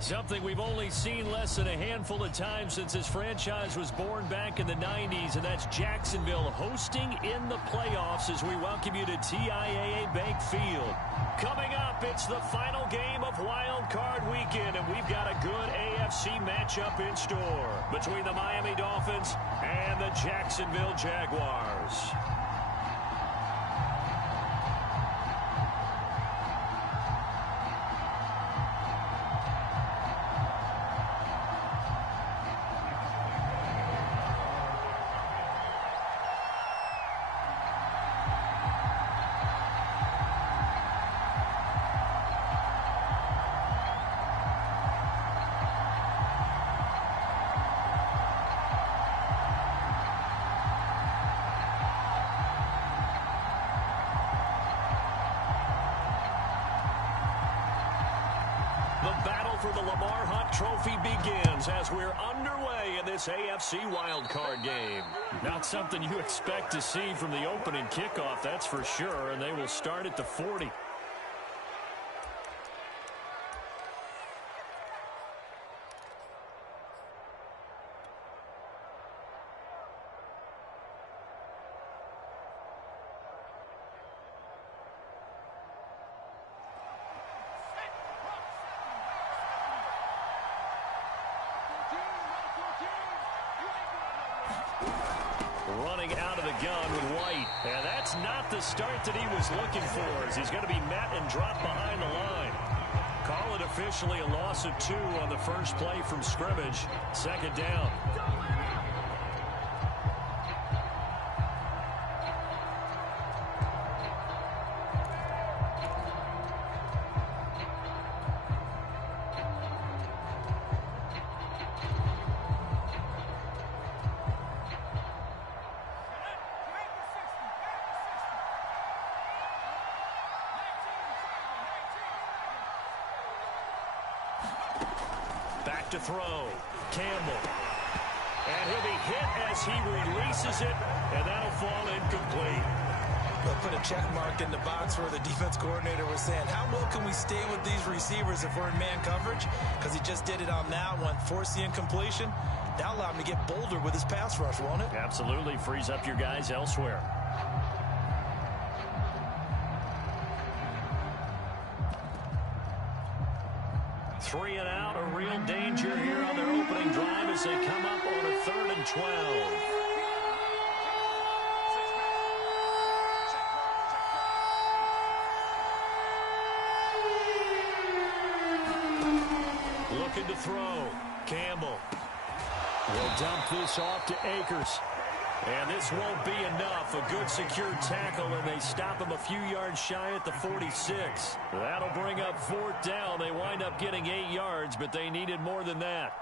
Something we've only seen less than a handful of times since this franchise was born back in the 90s, and that's Jacksonville hosting in the playoffs as we welcome you to TIAA Bank Field. Coming up, it's the final game of Wild Card Weekend, and we've got a good AFC matchup in store between the Miami Dolphins and the Jacksonville Jaguars. For the Lamar Hunt Trophy begins as we're underway in this AFC wildcard game. Not something you expect to see from the opening kickoff, that's for sure, and they will start at the 40. Running out of the gun with White. And that's not the start that he was looking for, as he's going to be met and dropped behind the line. Call it officially a loss of 2 on the first play from scrimmage. Second down. Back to throw. Campbell. And he'll be hit as he releases it, and that'll fall incomplete. They'll put a check mark in the box where the defense coordinator was saying, how well can we stay with these receivers if we're in man coverage? Because he just did it on that one, forced the incompletion. That allowed him to get bolder with his pass rush, won't it? Absolutely. Frees up your guys elsewhere. Three and out, a real danger here on their opening drive as they come up on a 3rd and 12. Looking to throw. Campbell will dump this off to Akers. And this won't be enough. A good secure tackle, and they stop him a few yards shy at the 46. That'll bring up 4th down. They wind up getting 8 yards, but they needed more than that.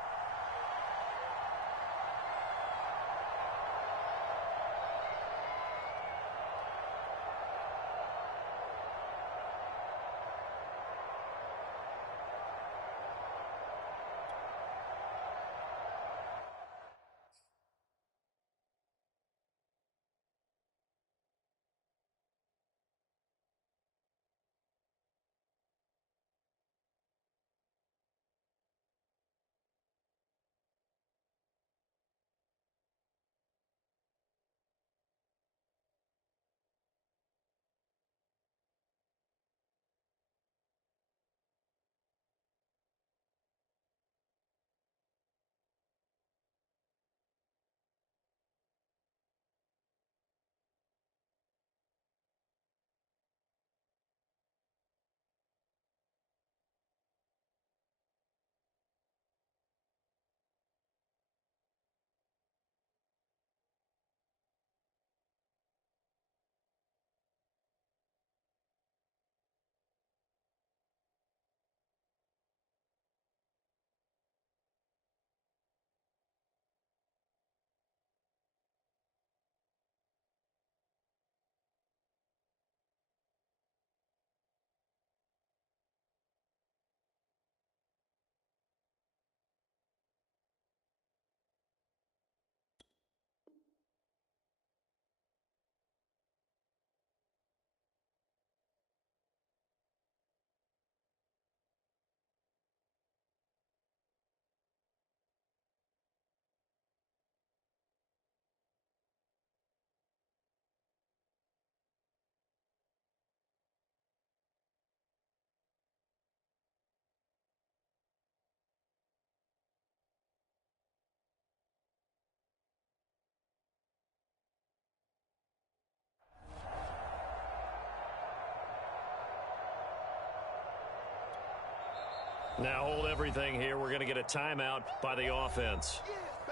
Now hold everything here. We're going to get a timeout by the offense.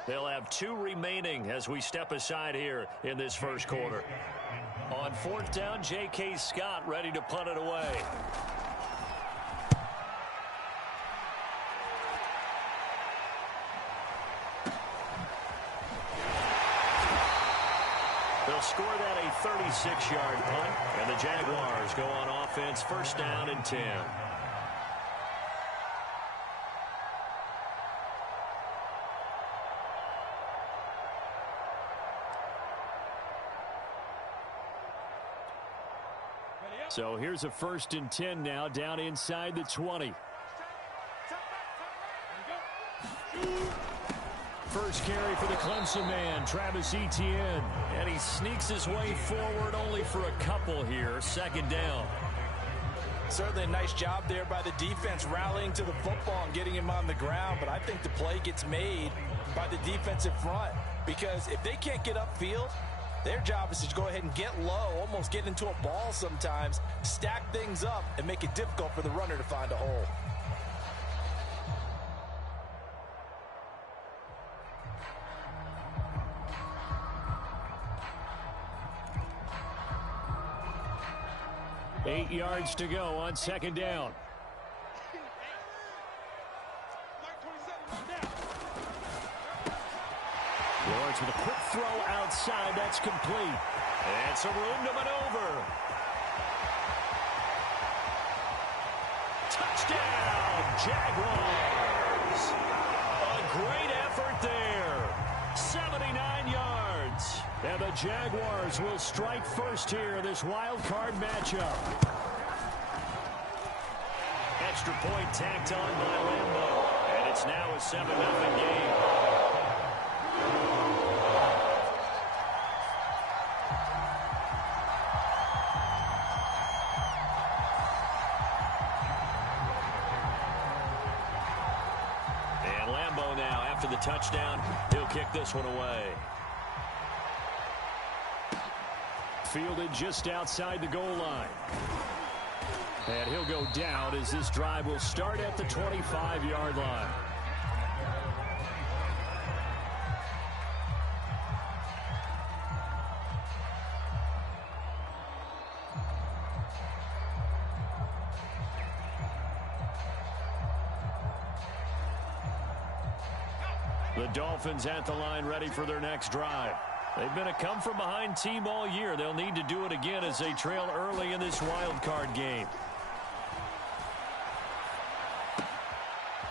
They'll have 2 remaining as we step aside here in this first quarter. On 4th down, J.K. Scott ready to punt it away. They'll score that a 36-yard punt, and the Jaguars go on offense, 1st down and 10. So here's a 1st and 10 now, down inside the 20. First carry for the Clemson man, Travis Etienne. And he sneaks his way forward only for a couple here, 2nd down. Certainly a nice job there by the defense, rallying to the football and getting him on the ground. But I think the play gets made by the defensive front, because if they can't get upfield, their job is to go ahead and get low, almost get into a ball sometimes, stack things up, and make it difficult for the runner to find a hole. Eight yards to go on 2nd down. Lawrence with a quick throw outside. That's complete. And some room to maneuver. Touchdown, Jaguars. A great effort there. 79 yards. And the Jaguars will strike first here in this wild card matchup. Extra point tacked on by Lambo. And it's now a 7-0 game. And Lambo now, after the touchdown, he'll kick this one away. Fielded just outside the goal line. And he'll go down as this drive will start at the 25-yard line. The Dolphins at the line ready for their next drive. They've been a come-from-behind team all year. They'll need to do it again as they trail early in this wild card game.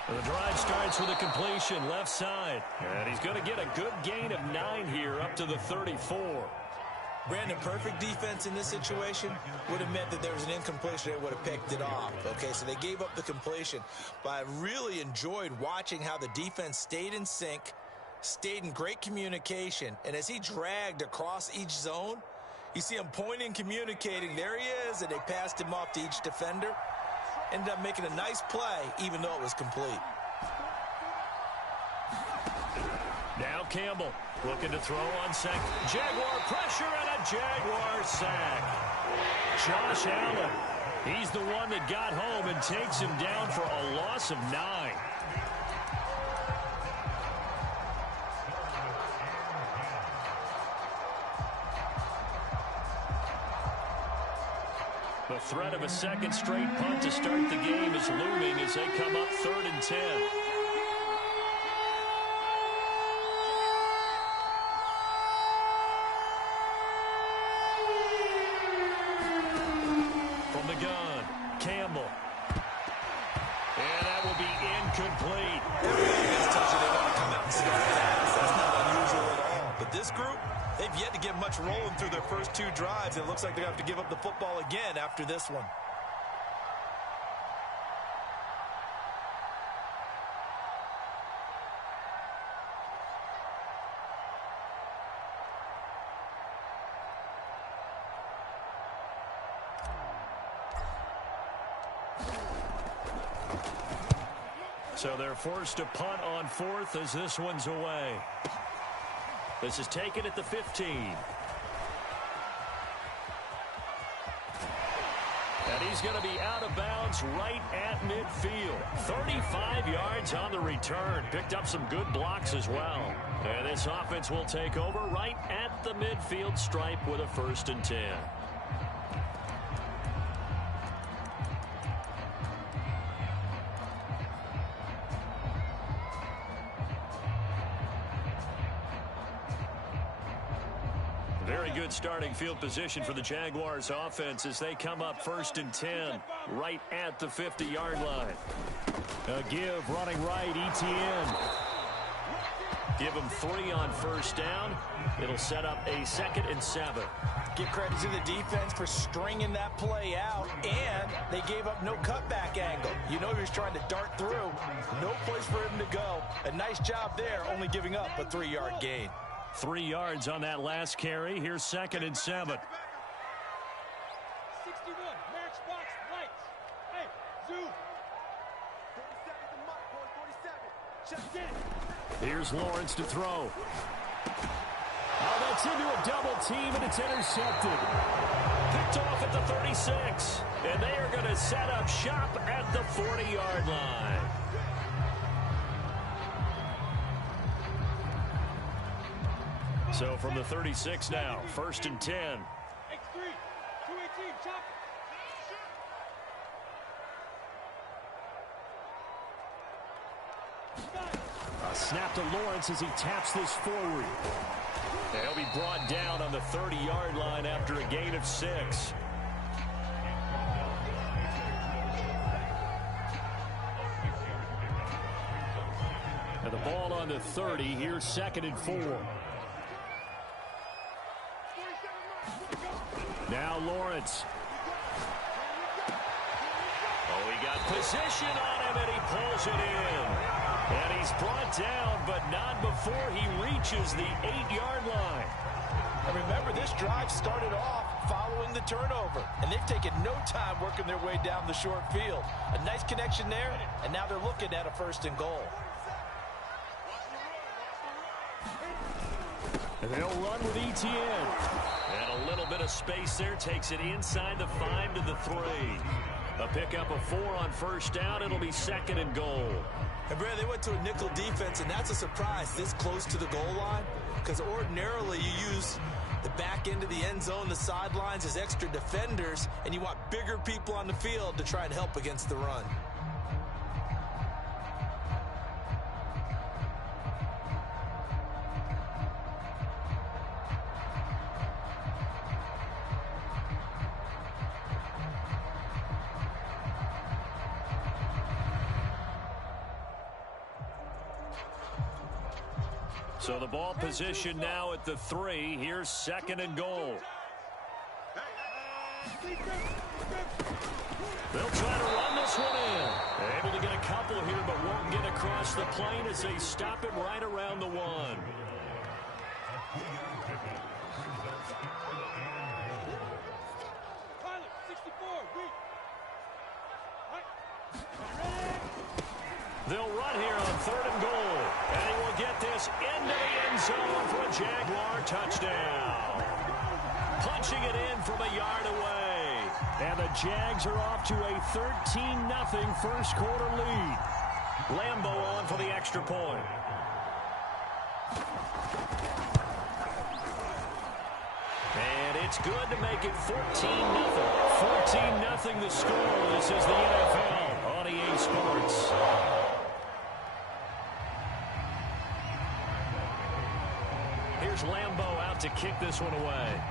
The drive starts with a completion left side. And he's going to get a good gain of 9 here up to the 34. Brandon, perfect defense in this situation would have meant that there was an incompletion. They would have picked it off. Okay, so they gave up the completion. But I really enjoyed watching how the defense stayed in sync, stayed in great communication. And as he dragged across each zone, you see him pointing, communicating. There he is, and they passed him off to each defender. Ended up making a nice play, even though it was complete. Now Campbell looking to throw on second. Jaguar pressure and a Jaguar sack. Josh Allen, he's the one that got home and takes him down for a loss of 9. The threat of a second straight punt to start the game is looming as they come up 3rd and 10. From the gun, Campbell. And that will be incomplete. Everybody gets touching, they want to come out and see the pass. That's not unusual at all. But this group, they've yet to get much rolling through their first 2 drives. It looks like they're going to have to give up the football again after this one. So they're forced to punt on 4th as this one's away. This is taken at the 15. And He's going to be out of bounds right at midfield. 35 yards on the return. Picked up some good blocks as well. And this offense will take over right at the midfield stripe with a 1st and 10. Very good starting field position for the Jaguars offense as they come up 1st and 10 right at the 50-yard line. A give running right, ETN. Give him 3 on 1st down. It'll set up a 2nd and 7. Give credit to the defense for stringing that play out, and they gave up no cutback angle. You know he was trying to dart through. No place for him to go. A nice job there, only giving up a 3-yard gain. 3 yards on that last carry. Here's 2nd and 7. 61, matchbox lights. Hey, zoom. 47 the mark, boy, 47. Check in. Here's Lawrence to throw. Oh, that's into a double team, and it's intercepted. Picked off at the 36. And they are going to set up shop at the 40-yard line. So from the 36 now, 1st and 10. X3, 218, chop. A snap to Lawrence as he taps this forward. And he'll be brought down on the 30-yard line after a gain of 6. And the ball on the 30. Here's 2nd and 4. Now Lawrence. Oh, he got position on him, and he pulls it in. And he's brought down, but not before he reaches the 8-yard line. And remember, this drive started off following the turnover, and they've taken no time working their way down the short field. A nice connection there, and now they're looking at a 1st and goal. And they'll run with ETN. And a little bit of space there takes it inside the 5 to the 3. A pickup of 4 on 1st down. It'll be 2nd and goal. And Brad, they went to a nickel defense, and that's a surprise this close to the goal line, because ordinarily you use the back end of the end zone, the sidelines as extra defenders, and you want bigger people on the field to try and help against the run. So the ball position now at the 3. Here's 2nd and goal. They'll try to run this one in. Able to get a couple here, but won't get across the plane as they stop it right around the 1. Pilot, 64, weak. They'll run here on 3rd and goal. And he will get this into the end zone for a Jaguar touchdown. Punching it in from a yard away. And the Jags are off to a 13-0 first quarter lead. Lambeau on for the extra point. And it's good to make it 14-0. 14-0 the score. This is the NFL on EA Sports. Here's Lambeau out to kick this one away.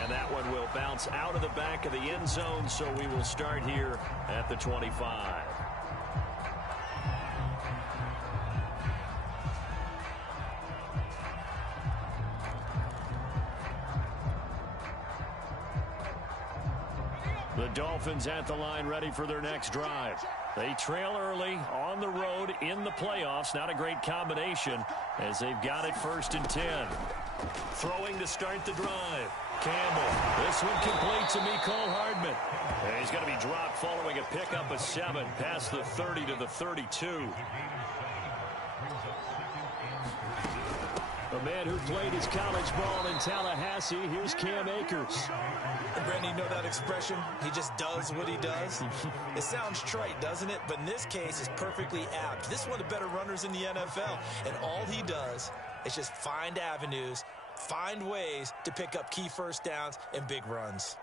And that one will bounce out of the back of the end zone, so we will start here at the 25. The Dolphins at the line ready for their next drive. They trail early on the road in the playoffs. Not a great combination as they've got it 1st and 10. Throwing to start the drive. Campbell. This one complete to Mecole Hardman. And he's going to be dropped following a pickup of 7 past the 30 to the 32. A man who played his college ball in Tallahassee, here's Cam Akers. Brandon, you know that expression? He just does what he does. It sounds trite, doesn't it? But in this case, it's perfectly apt. This is one of the better runners in the NFL, and all he does is just find avenues, find ways to pick up key first downs and big runs.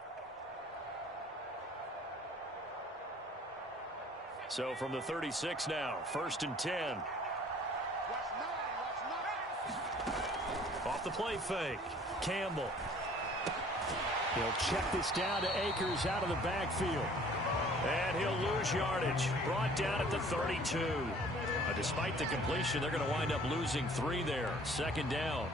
So from the 36 now, 1st and 10. Off the play fake, Campbell. He'll check this down to Akers out of the backfield. And he'll lose yardage. Brought down at the 32. Despite the completion, they're going to wind up losing 3 there. 2nd down.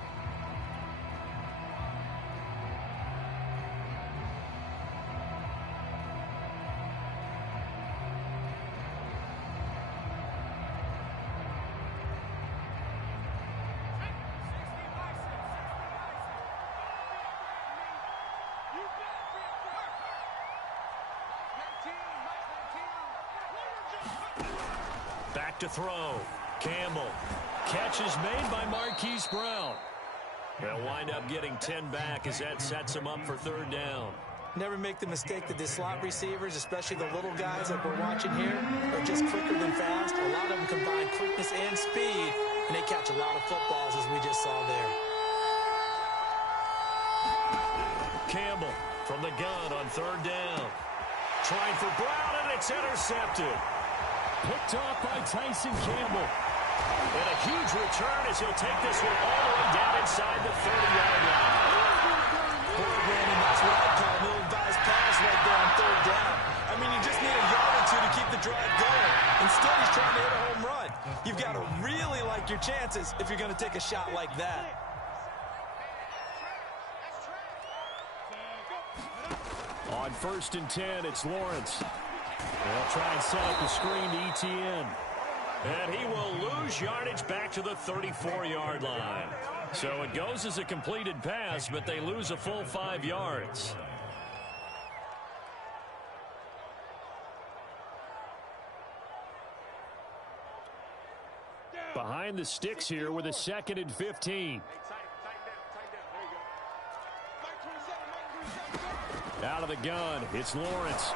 Back to throw. Campbell. Catch is made by Marquise Brown. They'll wind up getting 10 back as that sets them up for 3rd down. Never make the mistake that the slot receivers, especially the little guys like we're watching here, are just quicker than fast. A lot of them combine quickness and speed, and they catch a lot of footballs as we just saw there. Campbell from the gun on 3rd down. Trying for Brown, and it's intercepted. Picked off by Tyson Campbell. And a huge return as he'll take this one all the way down inside the 30-yard line. Boy, Brandon, that's what I call an ill-advised pass right there on 3rd down. I mean, you just need a yard or 2 to keep the drive going. Instead, he's trying to hit a home run. You've got to really like your chances if you're going to take a shot like that. On 1st and 10, it's Lawrence. They'll try and set up the screen to Etienne. And he will lose yardage back to the 34-yard line. So it goes as a completed pass, but they lose a full 5 yards. Behind the sticks here with a 2nd and 15. Out of the gun, it's Lawrence.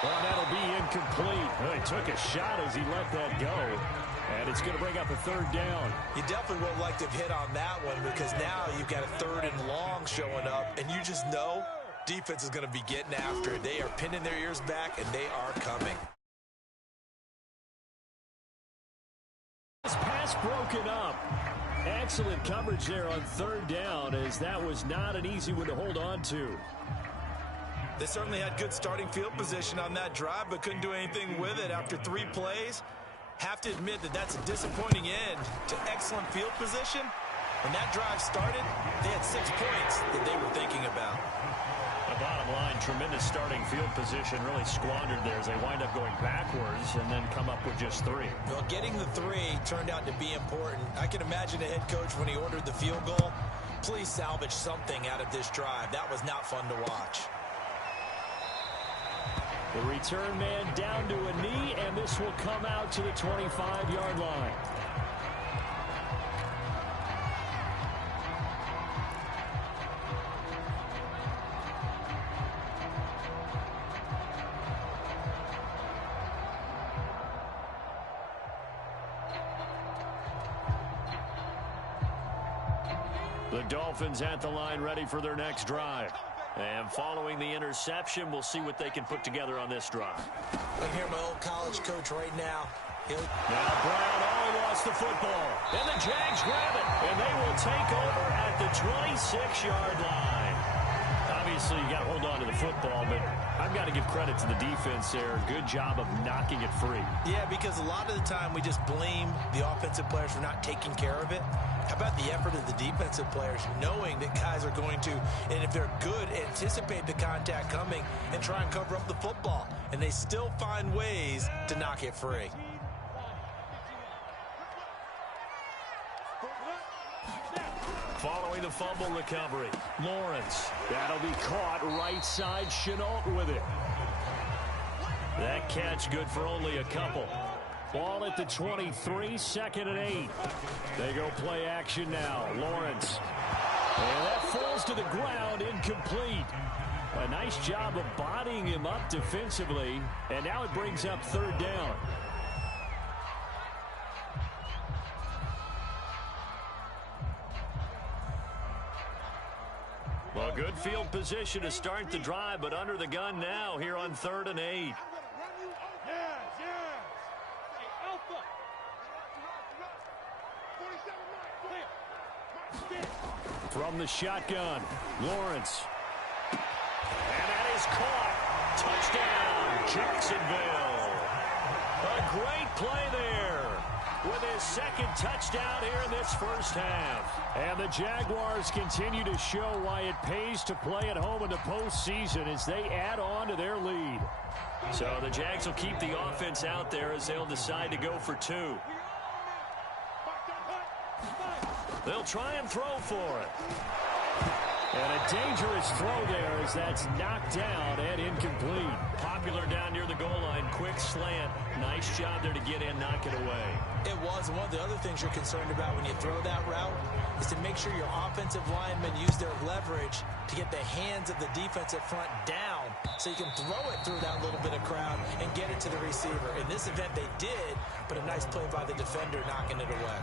Well, that'll be incomplete. Well, he took a shot as he let that go. And it's going to bring up a 3rd down. You definitely would like to have hit on that one because now you've got a 3rd and long showing up, and you just know defense is going to be getting after it. They are pinning their ears back, and they are coming. This pass broken up. Excellent coverage there on 3rd down, as that was not an easy one to hold on to. They certainly had good starting field position on that drive, but couldn't do anything with it after 3 plays. Have to admit that that's a disappointing end to excellent field position. When that drive started, they had 6 points that they were thinking about. The bottom line, tremendous starting field position, really squandered there as they wind up going backwards and then come up with just 3. Well, getting the 3 turned out to be important. I can imagine the head coach when he ordered the field goal. Please salvage something out of this drive. That was not fun to watch. The return man down to a knee, and this will come out to the 25-yard line. The Dolphins at the line, ready for their next drive. And following the interception, we'll see what they can put together on this drive. I can hear my old college coach right now. Now Brown, he lost the football. And the Jags grab it. And they will take over at the 26-yard line. Obviously, you got to hold on to the football, but I've got to give credit to the defense there. Good job of knocking it free. Yeah, because a lot of the time we just blame the offensive players for not taking care of it. How about the effort of the defensive players, knowing that guys are going to, and if they're good, anticipate the contact coming and try and cover up the football. And they still find ways to knock it free. Following the fumble recovery, Lawrence. That'll be caught right side, Chenault with it. That catch good for only a couple. Ball at the 23, 2nd and 8. They go play action now. Lawrence. And that falls to the ground, incomplete. A nice job of bodying him up defensively. And now it brings up 3rd down. Well, good field position to start the drive, but under the gun now here on 3rd and 8. From the shotgun, Lawrence. And that is caught. Touchdown, Jacksonville. A great play there with his 2nd touchdown here in this first half. And the Jaguars continue to show why it pays to play at home in the postseason as they add on to their lead. So the Jags will keep the offense out there as they'll decide to go for 2. They'll try and throw for it. And a dangerous throw there as that's knocked down and incomplete. Popular down near the goal line. Quick slant. Nice job there to get in, knock it away. It was. One of the other things you're concerned about when you throw that route is to make sure your offensive linemen use their leverage to get the hands of the defensive front down so you can throw it through that little bit of crowd and get it to the receiver. In this event, they did, but a nice play by the defender knocking it away.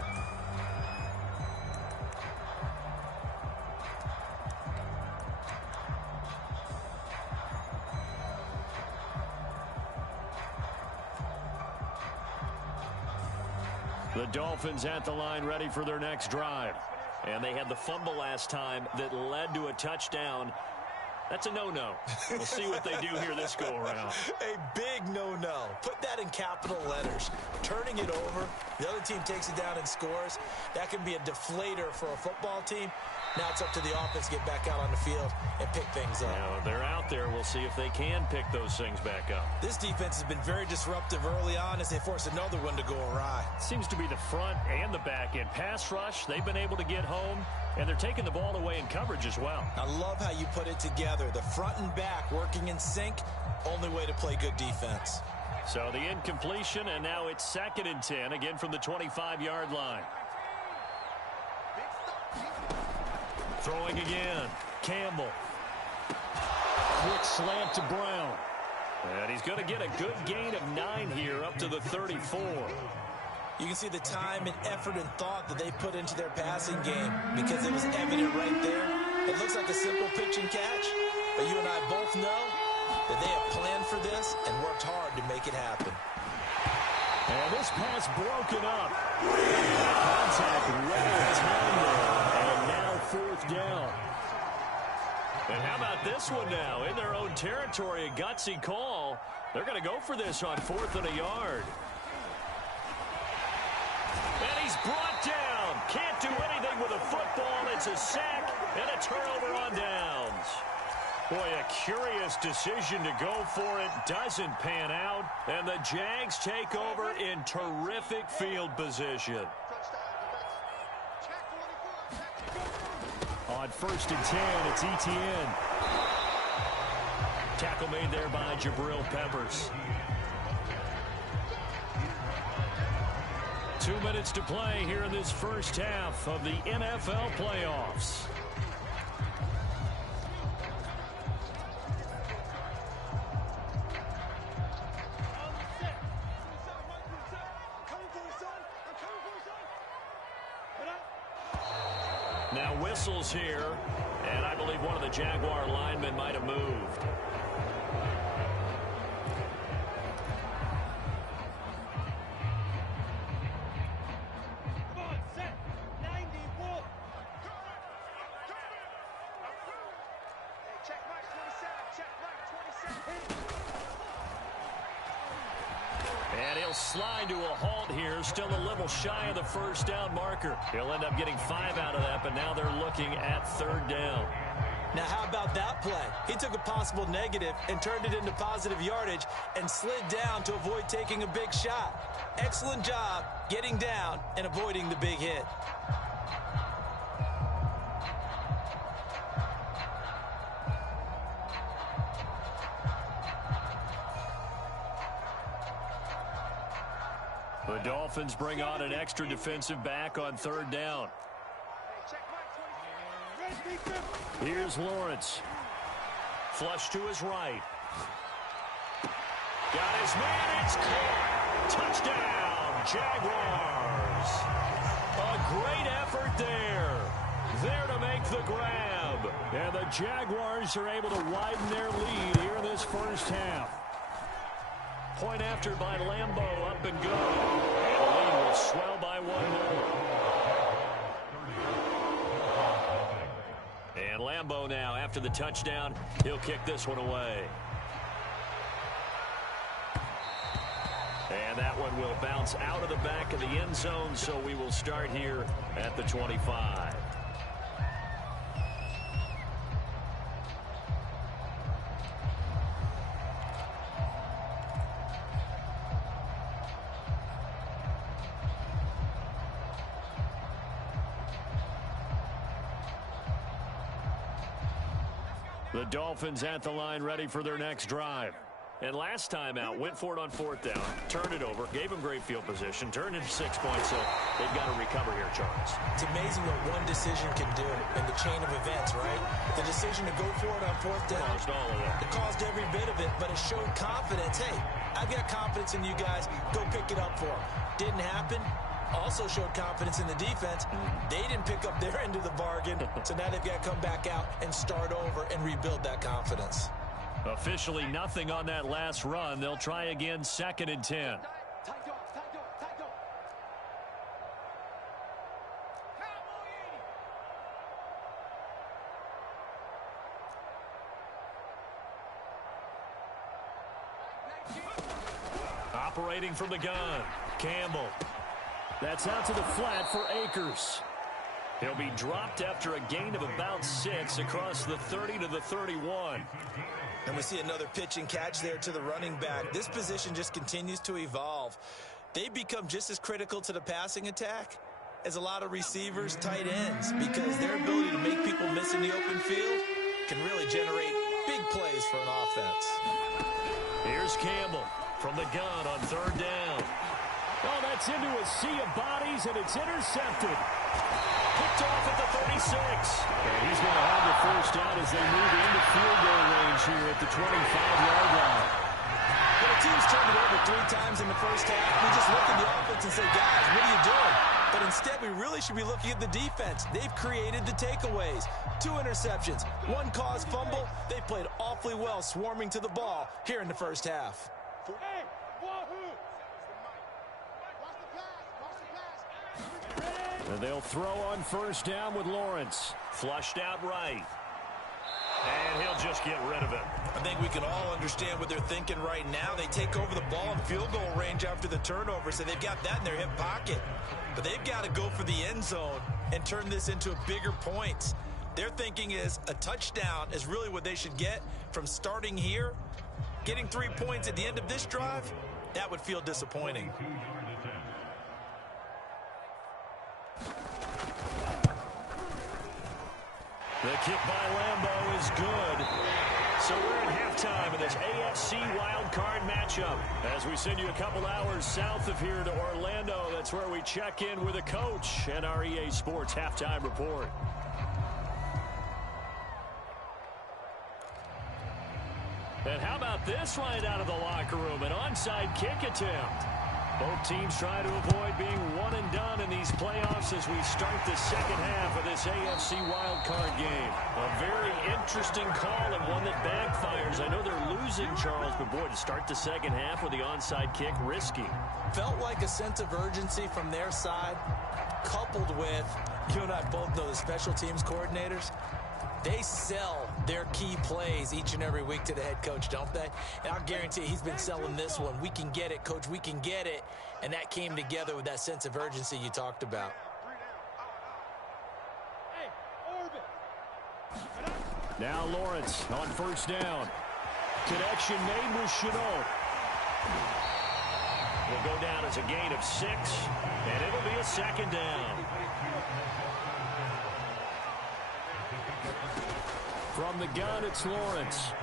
The Dolphins at the line ready for their next drive. And they had the fumble last time that led to a touchdown. That's a no-no. We'll see what they do here this go-around. A big no-no. Put that in capital letters. Turning it over, the other team takes it down and scores. That can be a deflator for a football team. Now it's up to the offense to get back out on the field and pick things up. Now, they're out there. We'll see if they can pick those things back up. This defense has been very disruptive early on as they force another one to go awry. Seems to be the front and the back end. Pass rush, they've been able to get home, and they're taking the ball away in coverage as well. I love how you put it together. The front and back working in sync, only way to play good defense. So the incompletion, and now it's 2nd and 10, again from the 25-yard line. Throwing again. Campbell. Quick slant to Brown. And he's going to get a good gain of 9 here up to the 34. You can see the time and effort and thought that they put into their passing game because it was evident right there. It looks like a simple pitch and catch, but you and I both know that they have planned for this and worked hard to make it happen. And this pass broken up. Contact right on time there. And now 4th down. And how about this one now? In their own territory, a gutsy call. They're going to go for this on 4th and a yard. And he's brought down. Can't do anything with a football. It's a sack and a turnover on downs. Boy, a curious decision to go for it. Doesn't pan out. And the Jags take over in terrific field position. On 1st and 10, it's Etienne. Tackle made there by Jabril Peppers. 2 minutes to play here in this first half of the NFL playoffs. Now whistles here, and I believe one of the Jaguar linemen might have moved. Come on, set. 91. Hey, check mark 27. Check mark 27. And he'll slide to a halt here, still a little shy of the 1st down marker. He'll end up getting 5 out of that, but now they're looking at 3rd down. Now, how about that play? He took a possible negative and turned it into positive yardage and slid down to avoid taking a big shot. Excellent job getting down and avoiding the big hit. The Dolphins bring on an extra defensive back on third down. Here's Lawrence. Flush to his right. Got his man. It's caught. Touchdown, Jaguars. A great effort there. There to make the grab. And the Jaguars are able to widen their lead here in this first half. Point after by Lambeau, up and go. And the lead will swell by one more. And Lambeau now, after the touchdown, he'll kick this one away. And that one will bounce out of the back of the end zone, so we will start here at the 25. The Dolphins at the line, ready for their next drive. And last time out, went for it on fourth down, turned it over, gave them great field position, turned into 6 points, so they've got to recover here, Charles. It's amazing what one decision can do in the chain of events, right? The decision to go for it on fourth down. Caused all of that. It caused every bit of it, but it showed confidence. Hey, I've got confidence in you guys. Go pick it up for them. Didn't happen. Also showed confidence in the defense. They didn't pick up their end of the bargain, so now they've got to come back out and start over and rebuild that confidence. Officially nothing on that last run. They'll try again, 2nd and 10. Operating from the gun, Campbell. That's out to the flat for Akers. He'll be dropped after a gain of about 6 across the 30 to the 31. And we see another pitch and catch there to the running back. This position just continues to evolve. They become just as critical to the passing attack as a lot of receivers, tight ends, because their ability to make people miss in the open field can really generate big plays for an offense. Here's Campbell from the gun on third down. Oh, that's into a sea of bodies, and it's intercepted. Picked off at the 36. And he's going to have the first down as they move into field goal range here at the 25-yard line. When a team's turned it over 3 times in the first half, we just look at the offense and say, guys, what are you doing? But instead, we really should be looking at the defense. They've created the takeaways. 2 interceptions, 1 caused fumble. They played awfully well swarming to the ball here in the first half. Hey, wahoo! And they'll throw on first down with Lawrence. Flushed out right. And he'll just get rid of it. I think we can all understand what they're thinking right now. They take over the ball in field goal range after the turnover, so they've got that in their hip pocket. But they've got to go for the end zone and turn this into a bigger points. Their thinking is a touchdown is really what they should get from starting here. Getting 3 points at the end of this drive, that would feel disappointing. The kick by Lambeau is good. So we're at halftime of this AFC wildcard matchup. As we send you a couple hours south of here to Orlando, that's where we check in with a coach and our EA Sports halftime report. And how about this right out of the locker room? An onside kick attempt. Both teams try to avoid being one and done in these playoffs as we start the second half of this AFC wildcard game. A very interesting call and one that backfires. I know they're losing, Charles, but boy, to start the second half with the onside kick, risky. Felt like a sense of urgency from their side, coupled with, you and I both know the special teams coordinators. They sell their key plays each and every week to the head coach, don't they? And I'll guarantee he's been selling this one. We can get it, coach. We can get it. And that came together with that sense of urgency you talked about. Hey, orbit. Now Lawrence on first down. Connection made with Chenault. Will go down as a gain of 6, and it'll be a second down. From the gun, it's Lawrence.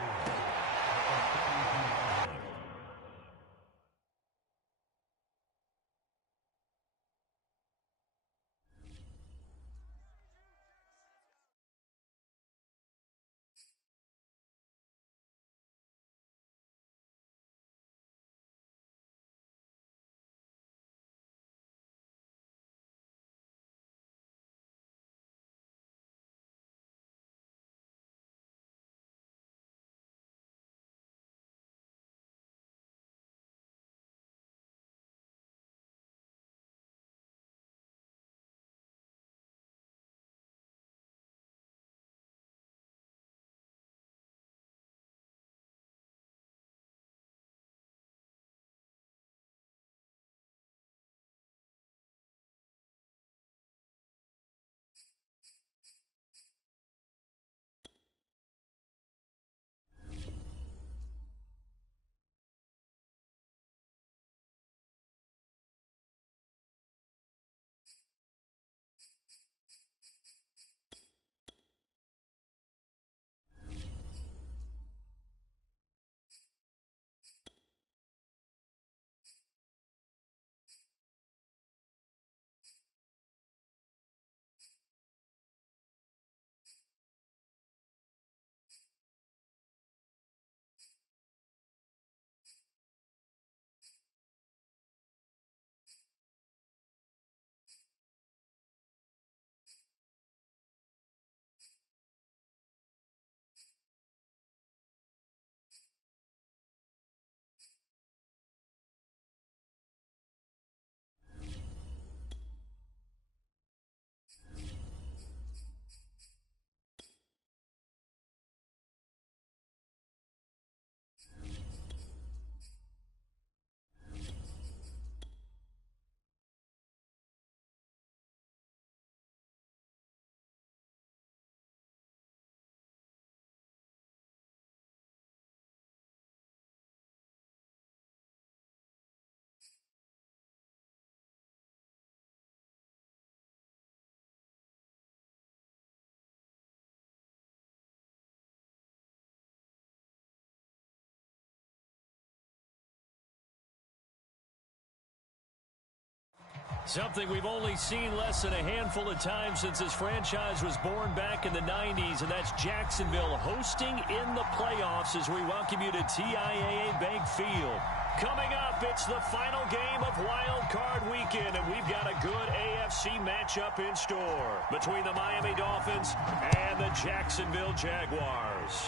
Something we've only seen less than a handful of times since this franchise was born back in the 90s, and that's Jacksonville hosting in the playoffs as we welcome you to TIAA Bank Field. Coming up, it's the final game of Wild Card Weekend, and we've got a good AFC matchup in store between the Miami Dolphins and the Jacksonville Jaguars.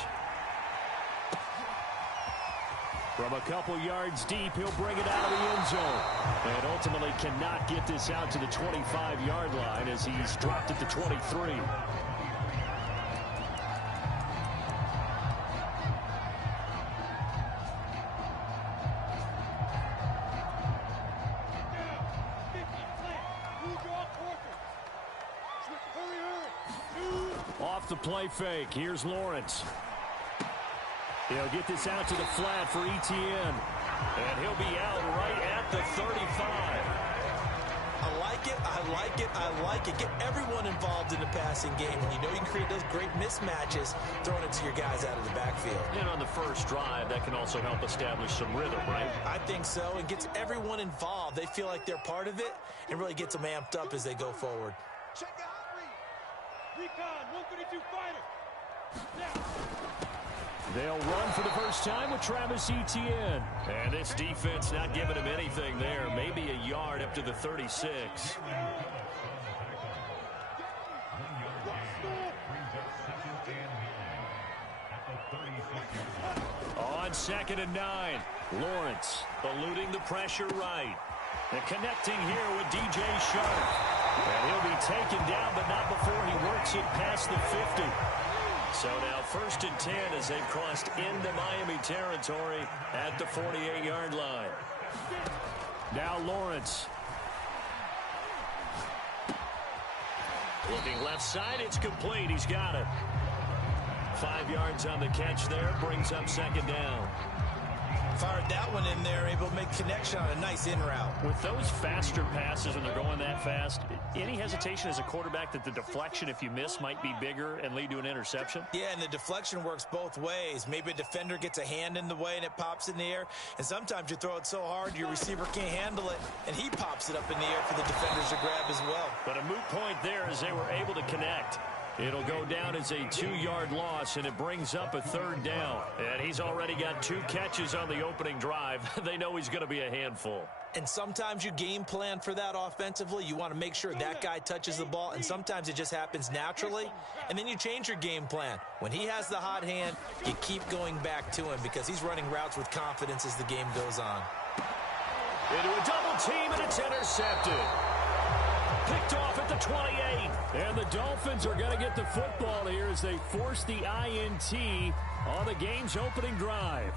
From a couple yards deep, he'll bring it out of the end zone. And ultimately cannot get this out to the 25-yard line as he's dropped at the 23. Off the play fake, here's Lawrence. He'll get this out to the flat for Etienne. And he'll be out right at the 35. I like it, I like it, I like it. Get everyone involved in the passing game. And you know you can create those great mismatches throwing it to your guys out of the backfield. And on the first drive, that can also help establish some rhythm, right? I think so. It gets everyone involved. They feel like they're part of it and really gets them amped up as they go forward. Check the hot read. Recon, 132 fighter. Now. They'll run for the first time with Travis Etienne. And this defense not giving him anything there. Maybe a yard up to the 36. On 2nd and 9, Lawrence eluding the pressure right. And connecting here with DJ Sharp. And he'll be taken down, but not before he works it past the 50. So now 1st and 10 as they've crossed into Miami territory at the 48-yard line. Now Lawrence. Looking left side, it's complete. He's got it. 5 yards on the catch there, brings up 2nd down. Fired that one in there, able to make connection on a nice in route. With those faster passes when they're going that fast, any hesitation as a quarterback that the deflection, if you miss, might be bigger and lead to an interception? Yeah, and the deflection works both ways. Maybe a defender gets a hand in the way and it pops in the air. And sometimes you throw it so hard your receiver can't handle it, and he pops it up in the air for the defenders to grab as well. But a moot point there as they were able to connect. It'll go down as a 2-yard loss, and it brings up a 3rd down. And he's already got 2 catches on the opening drive. They know he's going to be a handful. And sometimes you game plan for that offensively. You want to make sure that guy touches the ball, and sometimes it just happens naturally. And then you change your game plan. When he has the hot hand, you keep going back to him because he's running routes with confidence as the game goes on. Into a double team, and it's intercepted. Picked off at the 28. And the Dolphins are going to get the football here as they force the INT on the game's opening drive.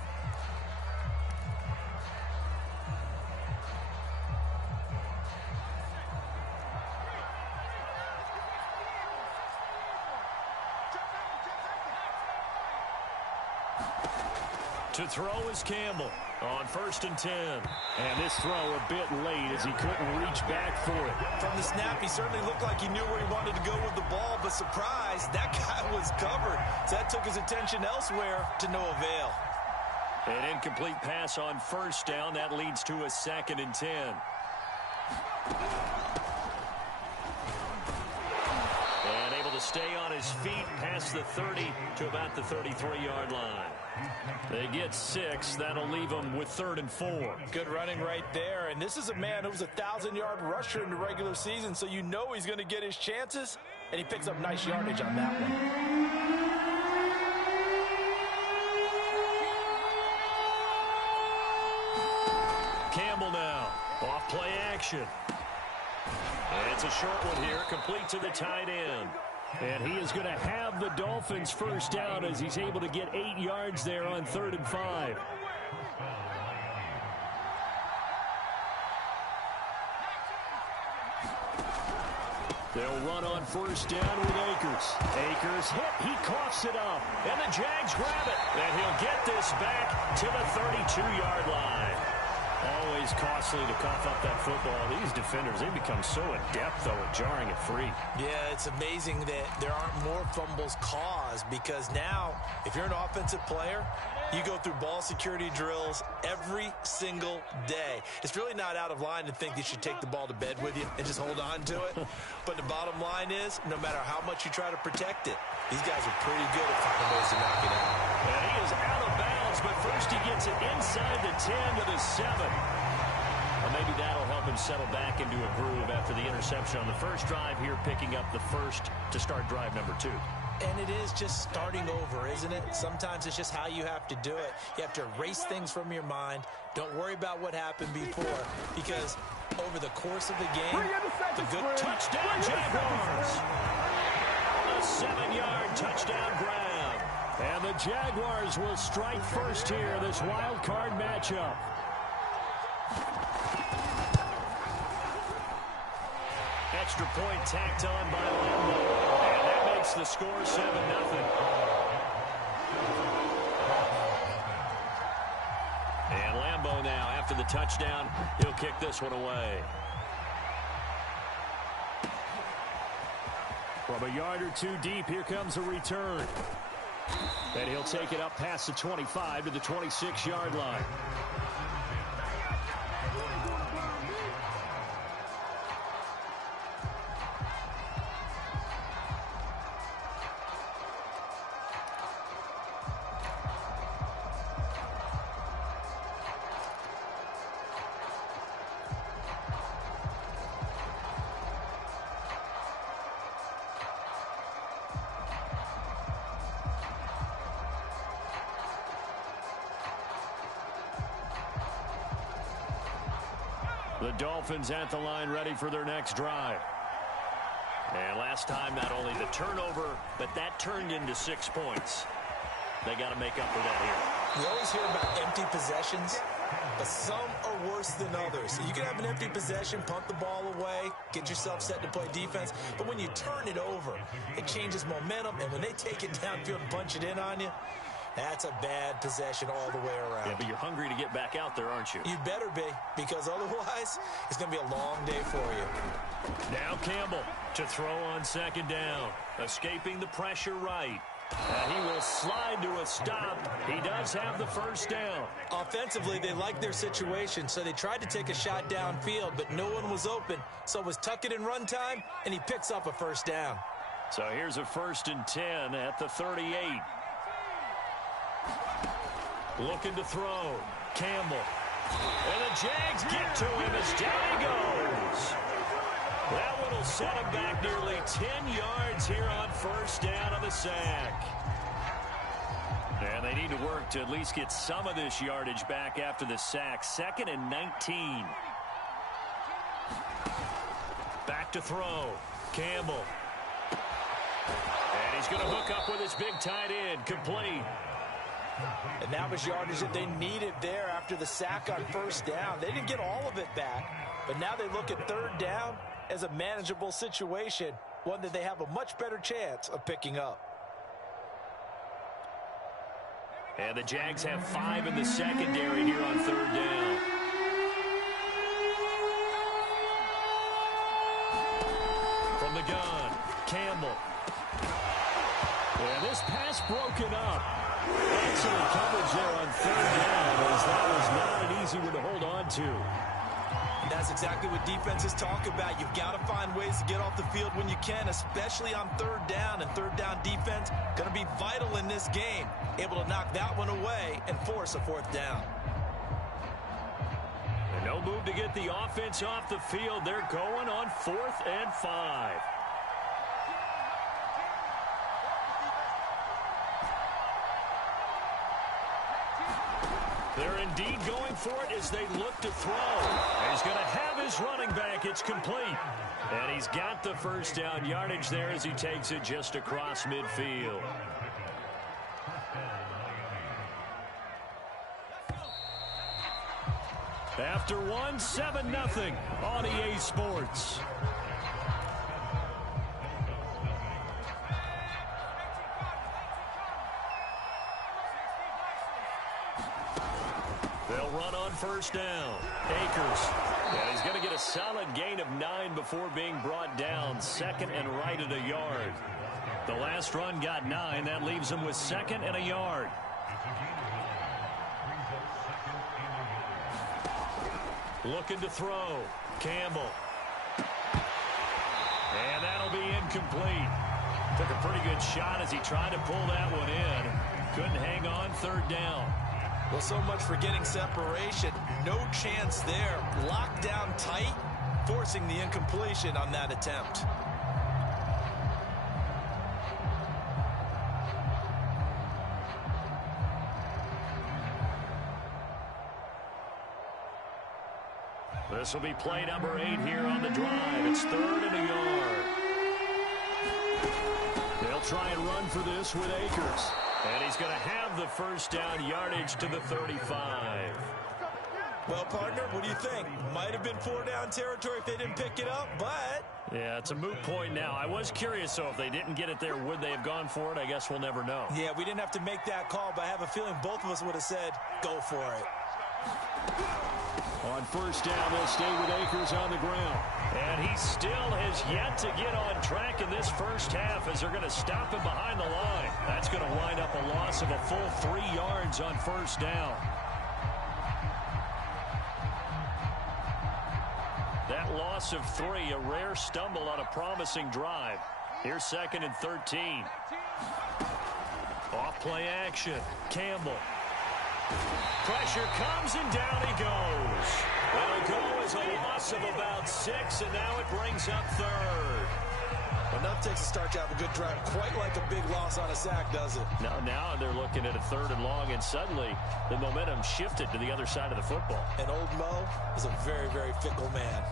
To throw is Campbell on 1st and 10. And this throw a bit late as he couldn't reach back for it. From the snap, he certainly looked like he knew where he wanted to go with the ball, but surprise, that guy was covered. So that took his attention elsewhere to no avail. An incomplete pass on 1st down. That leads to a 2nd and 10. And able to stay on his feet past the 30 to about the 33-yard line. They get 6. That'll leave them with 3rd and 4. Good running right there. And this is a man who was a 1,000-yard rusher in the regular season, so you know he's going to get his chances. And he picks up nice yardage on that one. Campbell now. Off play action. And it's a short one here, complete to the tight end. And he is going to have the Dolphins first down as he's able to get 8 yards there on 3rd and 5. They'll run on 1st down with Akers. Akers hit. He coughs it up. And the Jags grab it. And he'll get this back to the 32-yard line. Always costly to cough up that football. These defenders, they become so adept, though, at jarring it free. Yeah, it's amazing that there aren't more fumbles caused, because now, if you're an offensive player, you go through ball security drills every single day. It's really not out of line to think you should take the ball to bed with you and just hold on to it. But the bottom line is, no matter how much you try to protect it, these guys are pretty good at finding ways to knock it out. And he is out of bounds, but first he gets it inside the 10 to the 7. Well, maybe that'll help him settle back into a groove after the interception on the first drive here, picking up the first to start drive number 2. And it is just starting over, isn't it? Sometimes it's just how you have to do it. You have to erase things from your mind. Don't worry about what happened before, because over the course of the game, the good touchdown Jaguars. A 7-yard touchdown grab. And the Jaguars will strike first here in this wild card matchup. Extra point tacked on by Lambo. And that makes the score 7-0. And Lambo now, after the touchdown, he'll kick this one away. From a yard or two deep, here comes a return. And he'll take it up past the 25 to the 26-yard line. The Dolphins at the line, ready for their next drive. And last time, not only the turnover, but that turned into 6 points. They got to make up for that here. You always hear about empty possessions, but some are worse than others. You can have an empty possession, punt the ball away, get yourself set to play defense, but when you turn it over, it changes momentum, and when they take it downfield and punch it in on you, that's a bad possession all the way around. Yeah, but you're hungry to get back out there, aren't you? You better be, because otherwise, it's going to be a long day for you. Now Campbell to throw on second down. Escaping the pressure right. And he will slide to a stop. He does have the first down. Offensively, they liked their situation, so they tried to take a shot downfield, but no one was open. So it was tuck it in run time, and he picks up a first down. So here's a 1st and 10 at the 38. Looking to throw. Campbell. And the Jags get to him as down he goes. That one will set him back nearly 10 yards here on first down on the sack. And they need to work to at least get some of this yardage back after the sack. 2nd and 19. Back to throw. Campbell. And he's going to hook up with his big tight end. Complete. And that was yardage that they needed there after the sack on first down. They didn't get all of it back, but now they look at third down as a manageable situation, one that they have a much better chance of picking up. And the Jags have 5 in the secondary here on third down. From the gun, Campbell. And this pass broken up. Excellent coverage there on third down, as that was not an easy one to hold on to. And that's exactly what defenses talk about. You've got to find ways to get off the field when you can, especially on third down. And third down defense going to be vital in this game. Able to knock that one away and force a 4th down. And no move to get the offense off the field. They're going on 4th and 5. They're indeed going for it as they look to throw. And he's going to have his running back. It's complete. And he's got the first down yardage there as he takes it just across midfield. After 7-0 on EA Sports. They'll run on first down. Akers. And he's going to get a solid gain of 9 before being brought down. Second and right at a yard. The last run got 9. That leaves him with second and a yard. Looking to throw. Campbell. And that'll be incomplete. Took a pretty good shot as he tried to pull that one in. Couldn't hang on. Third down. Well, so much for getting separation. No chance there. Locked down tight, forcing the incompletion on that attempt. This will be play number 8 here on the drive. It's third and a yard. They'll try and run for this with Akers. And he's going to have the first down yardage to the 35. Well, partner, what do you think? Might have been 4-down territory if they didn't pick it up, but... Yeah, it's a moot point now. I was curious, so if they didn't get it there, would they have gone for it? I guess we'll never know. Yeah, we didn't have to make that call, but I have a feeling both of us would have said, go for it. On first down, they'll stay with Akers on the ground. And he still has yet to get on track in this first half as they're going to stop him behind the line. That's going to wind up a loss of a full 3 yards on first down. That loss of 3, a rare stumble on a promising drive. Here's second and 13. Off play action. Campbell. Pressure comes and down he goes. It'll go as a loss of about 6, and now it brings up third. Enough takes to start to have a good drive. Quite like a big loss on a sack, does it? Now they're looking at a third and long, and suddenly the momentum shifted to the other side of the football. And old Mo is a very, very fickle man.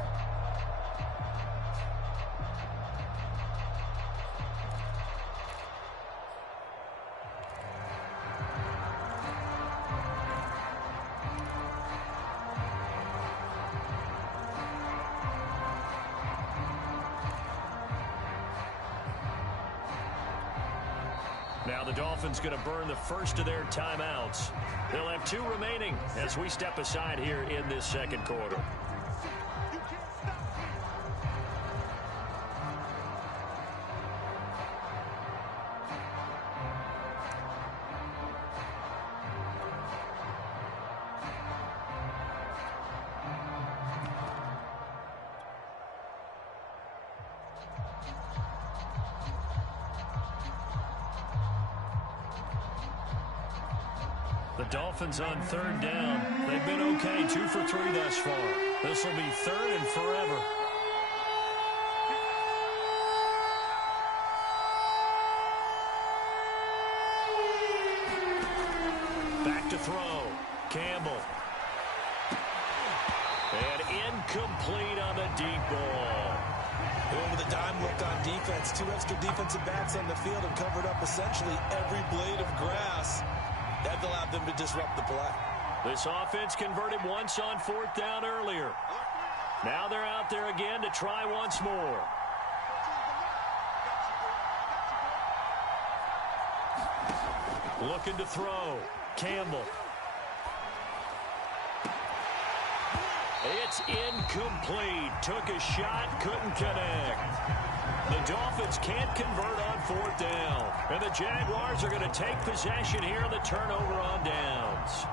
Now the Dolphins going to burn the first of their timeouts. They'll have 2 remaining as we step aside here in this second quarter. The Dolphins on third down. They've been okay, 2 for 3 thus far. This will be third and forever. Back to throw. Campbell. And incomplete on the deep ball. Going with a dime look on defense. 2 extra defensive backs on the field and covered up essentially every blade of grass. That allowed them to disrupt the play. This offense converted once on 4th down earlier. Now they're out there again to try once more. Looking to throw. Campbell. It's incomplete. Took a shot, couldn't connect. The Dolphins can't convert on 4th down. And the Jaguars are going to take possession here on the turnover on downs.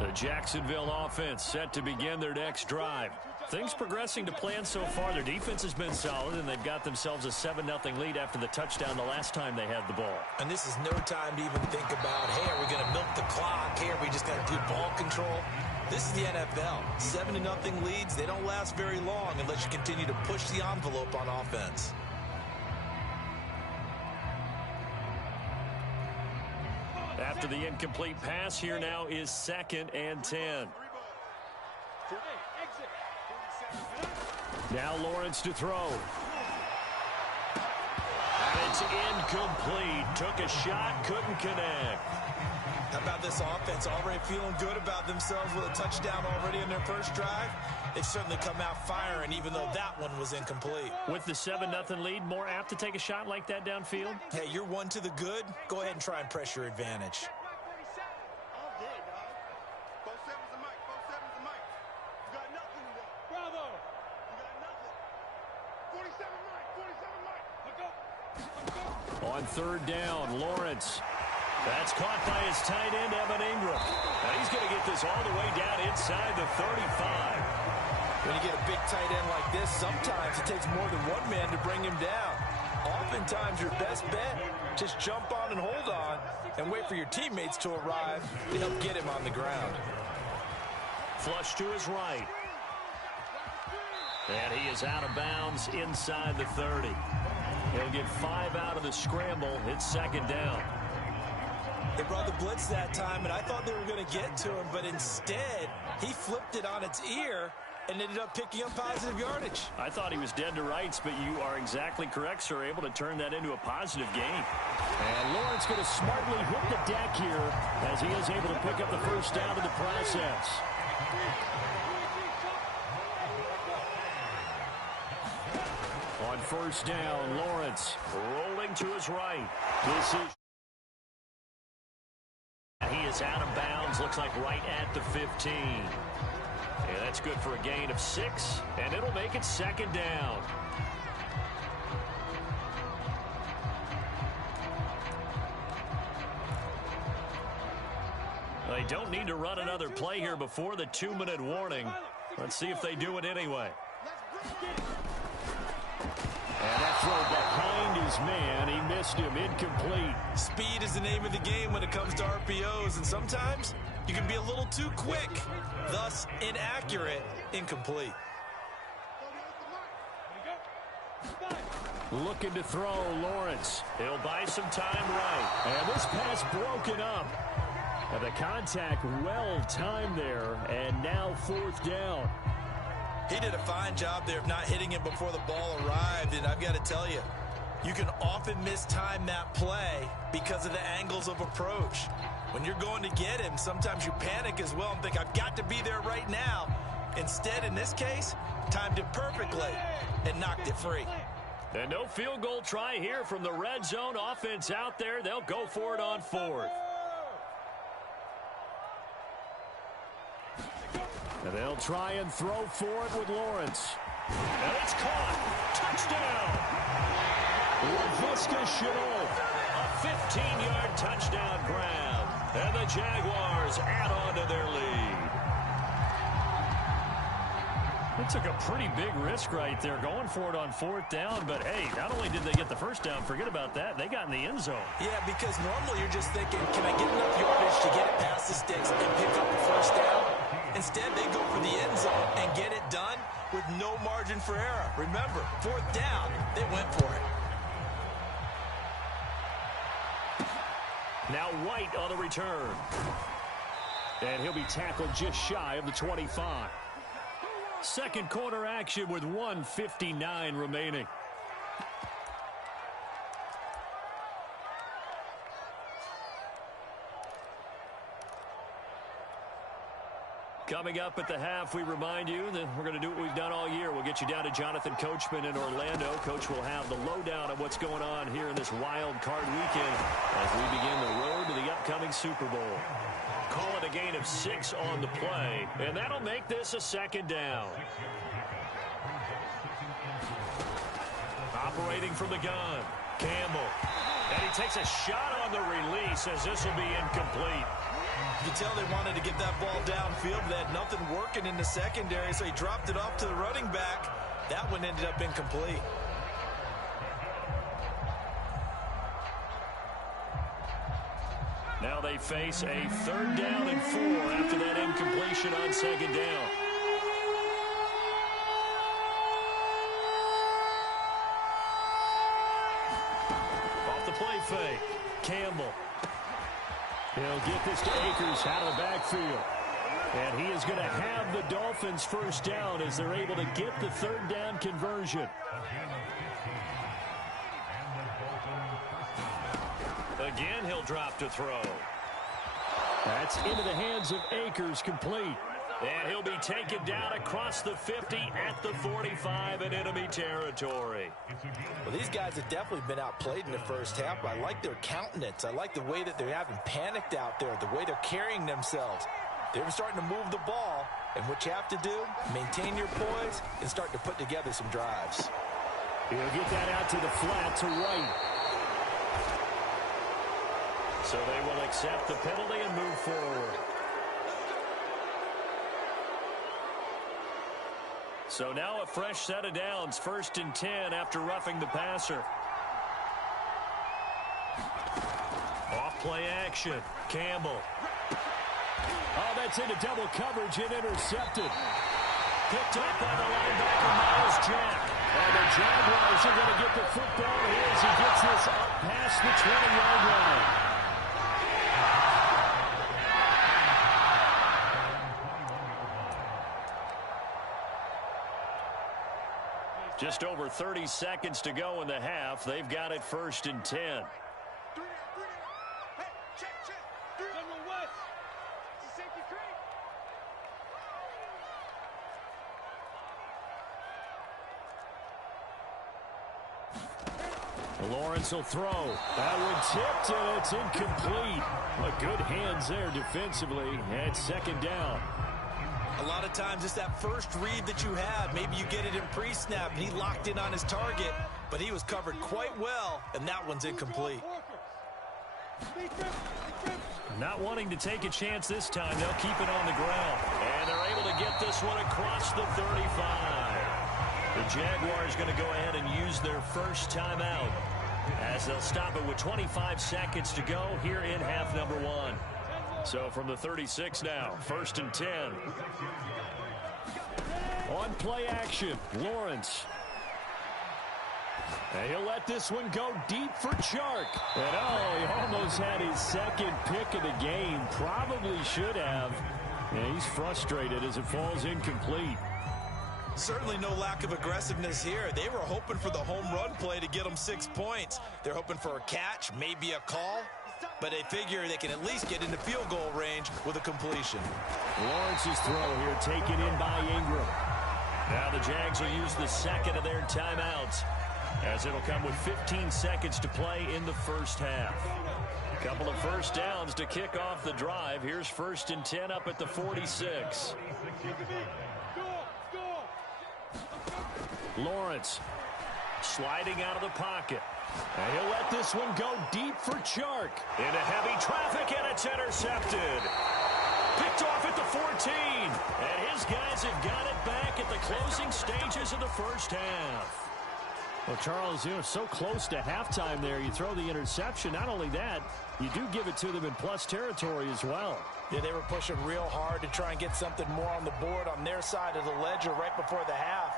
The Jacksonville offense set to begin their next drive. Things progressing to plan so far. Their defense has been solid, and they've got themselves a 7-0 lead after the touchdown the last time they had the ball. And this is no time to even think about, hey, are we going to milk the clock? Hey, are we just going to do ball control? This is the NFL. 7-0 leads, they don't last very long unless you continue to push the envelope on offense. After the incomplete pass, here now is 2nd and 10. Now Lawrence to throw. And it's incomplete. Took a shot, couldn't connect. How about this offense already feeling good about themselves with a touchdown already in their first drive? They've certainly come out firing, even though that one was incomplete. With the 7-0 lead, more apt to take a shot like that downfield? Hey, you're one to the good. Go ahead and try and press your advantage. On third down, Lawrence. That's caught by his tight end, Evan Ingram. Now he's going to get this all the way down inside the 35. When you get a big tight end like this, sometimes it takes more than one man to bring him down. Oftentimes, your best bet, just jump on and hold on and wait for your teammates to arrive to help get him on the ground. Flush to his right. And he is out of bounds inside the 30. He'll get 5 out of the scramble. It's second down. They brought the blitz that time, and I thought they were going to get to him, but instead, he flipped it on its ear and ended up picking up positive yardage. I thought he was dead to rights, but you are exactly correct, sir. Able to turn that into a positive gain. And Lawrence going to smartly hit the deck here as he is able to pick up the first down in the process. On first down, Lawrence rolling to his right. This is... He is out of bounds, looks like right at the 15. Yeah, that's good for a gain of 6, and it'll make it second down. They don't need to run another play here before the 2-minute warning. Let's see if they do it anyway. And that throw behind his man, he missed him, incomplete. Speed is the name of the game when it comes to RPOs, and sometimes you can be a little too quick, thus inaccurate, incomplete. Looking to throw, Lawrence. He'll buy some time right. And this pass broken up. And the contact well timed there, and now fourth down. He did a fine job there of not hitting him before the ball arrived, and I've got to tell you, you can often mistime that play because of the angles of approach. When you're going to get him, sometimes you panic as well and think, I've got to be there right now. Instead, in this case, timed it perfectly and knocked it free. And no field goal try here from the red zone offense out there. They'll go for it on fourth. And they'll try and throw for it with Lawrence. And it's caught. Touchdown. LaVista Chenault. A 15-yard touchdown grab. And the Jaguars add on to their lead. It took a pretty big risk right there going for it on fourth down. But, hey, not only did they get the first down, forget about that, they got in the end zone. Yeah, because normally you're just thinking, can I get enough yardage to get it past the sticks and pick up the first down? Instead, they go for the end zone and get it done with no margin for error. Remember, fourth down, they went for it. Now White on the return. And he'll be tackled just shy of the 25. Second quarter action with 1:59 remaining. Coming up at the half, we remind you that we're going to do what we've done all year. We'll get you down to Jonathan Coachman in Orlando. Coach will have the lowdown of what's going on here in this wild card weekend as we begin the road to the upcoming Super Bowl. Call it a gain of 6 on the play, and that'll make this a second down. Operating from the gun, Campbell. And he takes a shot on the release as this will be incomplete. You can tell they wanted to get that ball downfield. They had nothing working in the secondary, so he dropped it off to the running back. That one ended up incomplete. Now they face a 3rd down and 4 after that incompletion on second down. Off the play fake, Campbell. He'll get this to Akers out of the backfield. And he is going to have the Dolphins first down as they're able to get the 3rd down conversion. Again, he'll drop to throw. That's into the hands of Akers, complete. And he'll be taken down across the 50 at the 45 in enemy territory. Well, these guys have definitely been outplayed in the first half, but I like their countenance. I like the way that they're having panicked out there, the way they're carrying themselves. They're starting to move the ball, and what you have to do, maintain your poise and start to put together some drives. He'll get that out to the flat to right. So they will accept the penalty and move forward. So now a fresh set of downs, 1st and 10 after roughing the passer. Off play action. Campbell. Oh, that's into double coverage and intercepted. Picked up by the linebacker, Miles Jack. And the Jaguars are going to get the football here as he gets this up past the 20-yard line. Just over 30 seconds to go in the half. They've got it 1st and 10. Hey, check. General West. It's a safety creek. Lawrence will throw. That one tipped, and it's incomplete. But good hands there defensively at 2nd down. A lot of times it's that first read that you have. Maybe you get it in pre-snap, and he locked in on his target, but he was covered quite well, and that one's incomplete. Not wanting to take a chance this time, they'll keep it on the ground. And they're able to get this one across the 35. The Jaguars going to go ahead and use their first timeout as they'll stop it with 25 seconds to go here in half number 1. So from the 36 now, 1st and 10. On play action, Lawrence. And he'll let this one go deep for Chark. And oh, he almost had his 2nd pick of the game. Probably should have. And he's frustrated as it falls incomplete. Certainly no lack of aggressiveness here. They were hoping for the home run play to get them 6 points. They're hoping for a catch, maybe a call. But they figure they can at least get into field goal range with a completion. Lawrence's throw here taken in by Ingram. Now the Jags will use the 2nd of their timeouts as it'll come with 15 seconds to play in the first half. A couple of first downs to kick off the drive. Here's 1st and 10 up at the 46. Lawrence sliding out of the pocket. And he'll let this one go deep for Chark. Into heavy traffic, and it's intercepted. Picked off at the 14. And his guys have got it back at the closing stages of the first half. Well, Charles, you're so close to halftime there. You throw the interception. Not only that, you do give it to them in plus territory as well. Yeah, they were pushing real hard to try and get something more on the board on their side of the ledger right before the half.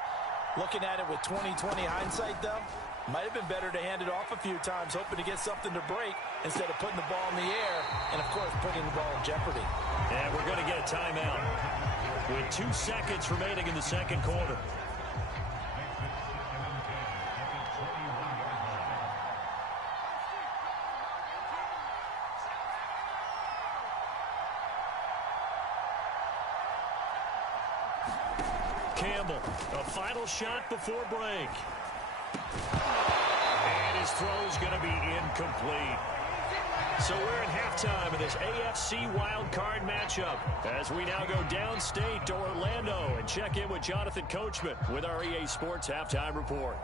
Looking at it with 20/20 hindsight, though, might have been better to hand it off a few times, hoping to get something to break instead of putting the ball in the air and, of course, putting the ball in jeopardy. And we're going to get a timeout with 2 seconds remaining in the 2nd quarter. Campbell, a final shot before break. And his throw's going to be incomplete. So we're at halftime of this AFC wildcard matchup as we now go downstate to Orlando and check in with Jonathan Coachman with our EA Sports Halftime Report.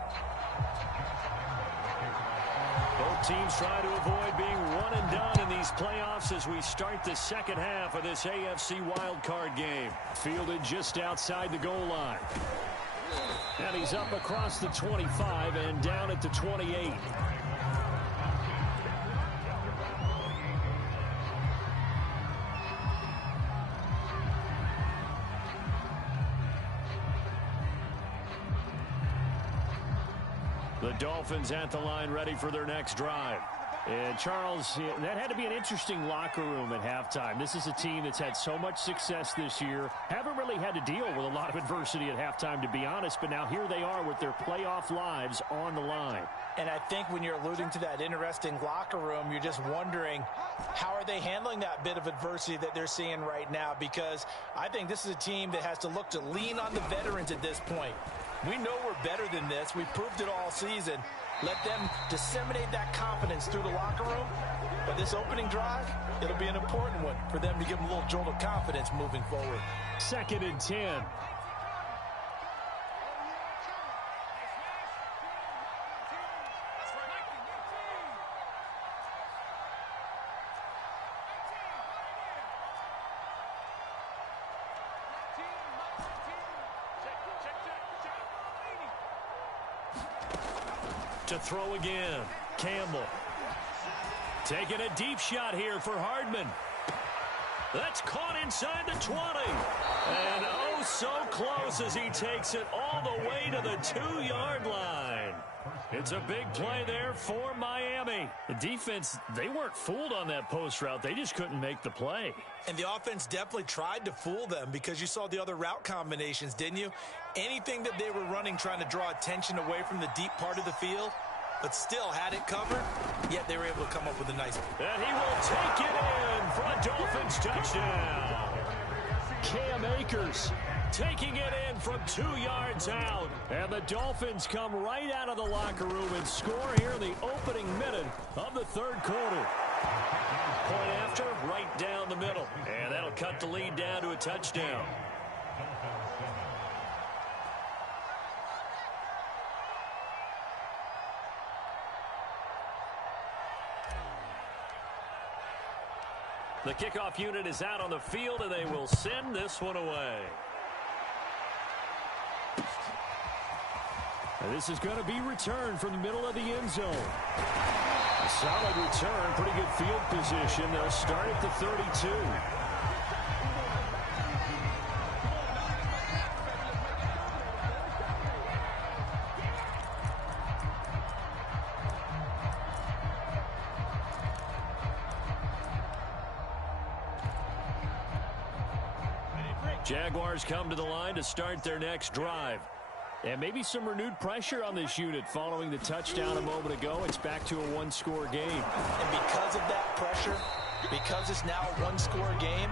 Both teams try to avoid being one and done in these playoffs as we start the 2nd half of this AFC wildcard game. Fielded just outside the goal line. And he's up across the 25 and down at the 28. The Dolphins at the line ready for their next drive. And, Charles, that had to be an interesting locker room at halftime. This is a team that's had so much success this year. Haven't really had to deal with a lot of adversity at halftime, to be honest. But now here they are with their playoff lives on the line. And I think when you're alluding to that interesting locker room, you're just wondering, how are they handling that bit of adversity that they're seeing right now? Because I think this is a team that has to look to lean on the veterans at this point. We know we're better than this. We've proved it all season. Let them disseminate that confidence through the locker room. But this opening drive, it'll be an important one for them to give them a little jolt of confidence moving forward. 2nd and 10. To throw again, Campbell. Taking a deep shot here for Hardman. That's caught inside the 20. And oh, so close as he takes it all the way to the 2-yard line. It's a big play there for Miami. The defense, they weren't fooled on that post route. They just couldn't make the play. And the offense definitely tried to fool them because you saw the other route combinations, didn't you? Anything that they were running trying to draw attention away from the deep part of the field, but still had it covered, yet they were able to come up with a nice one. And he will take it in for a Dolphins touchdown. Cam Akers taking it in from 2 yards out. And the Dolphins come right out of the locker room and score here in the opening minute of the 3rd quarter. Point after, right down the middle. And that'll cut the lead down to a touchdown. The kickoff unit is out on the field, and they will send this one away. And this is going to be returned from the middle of the end zone. A solid return, pretty good field position. They'll start at the 32. Jaguars come to the line to start their next drive. And maybe some renewed pressure on this unit following the touchdown a moment ago. It's back to a one-score game. And because of that pressure, because it's now a one-score game,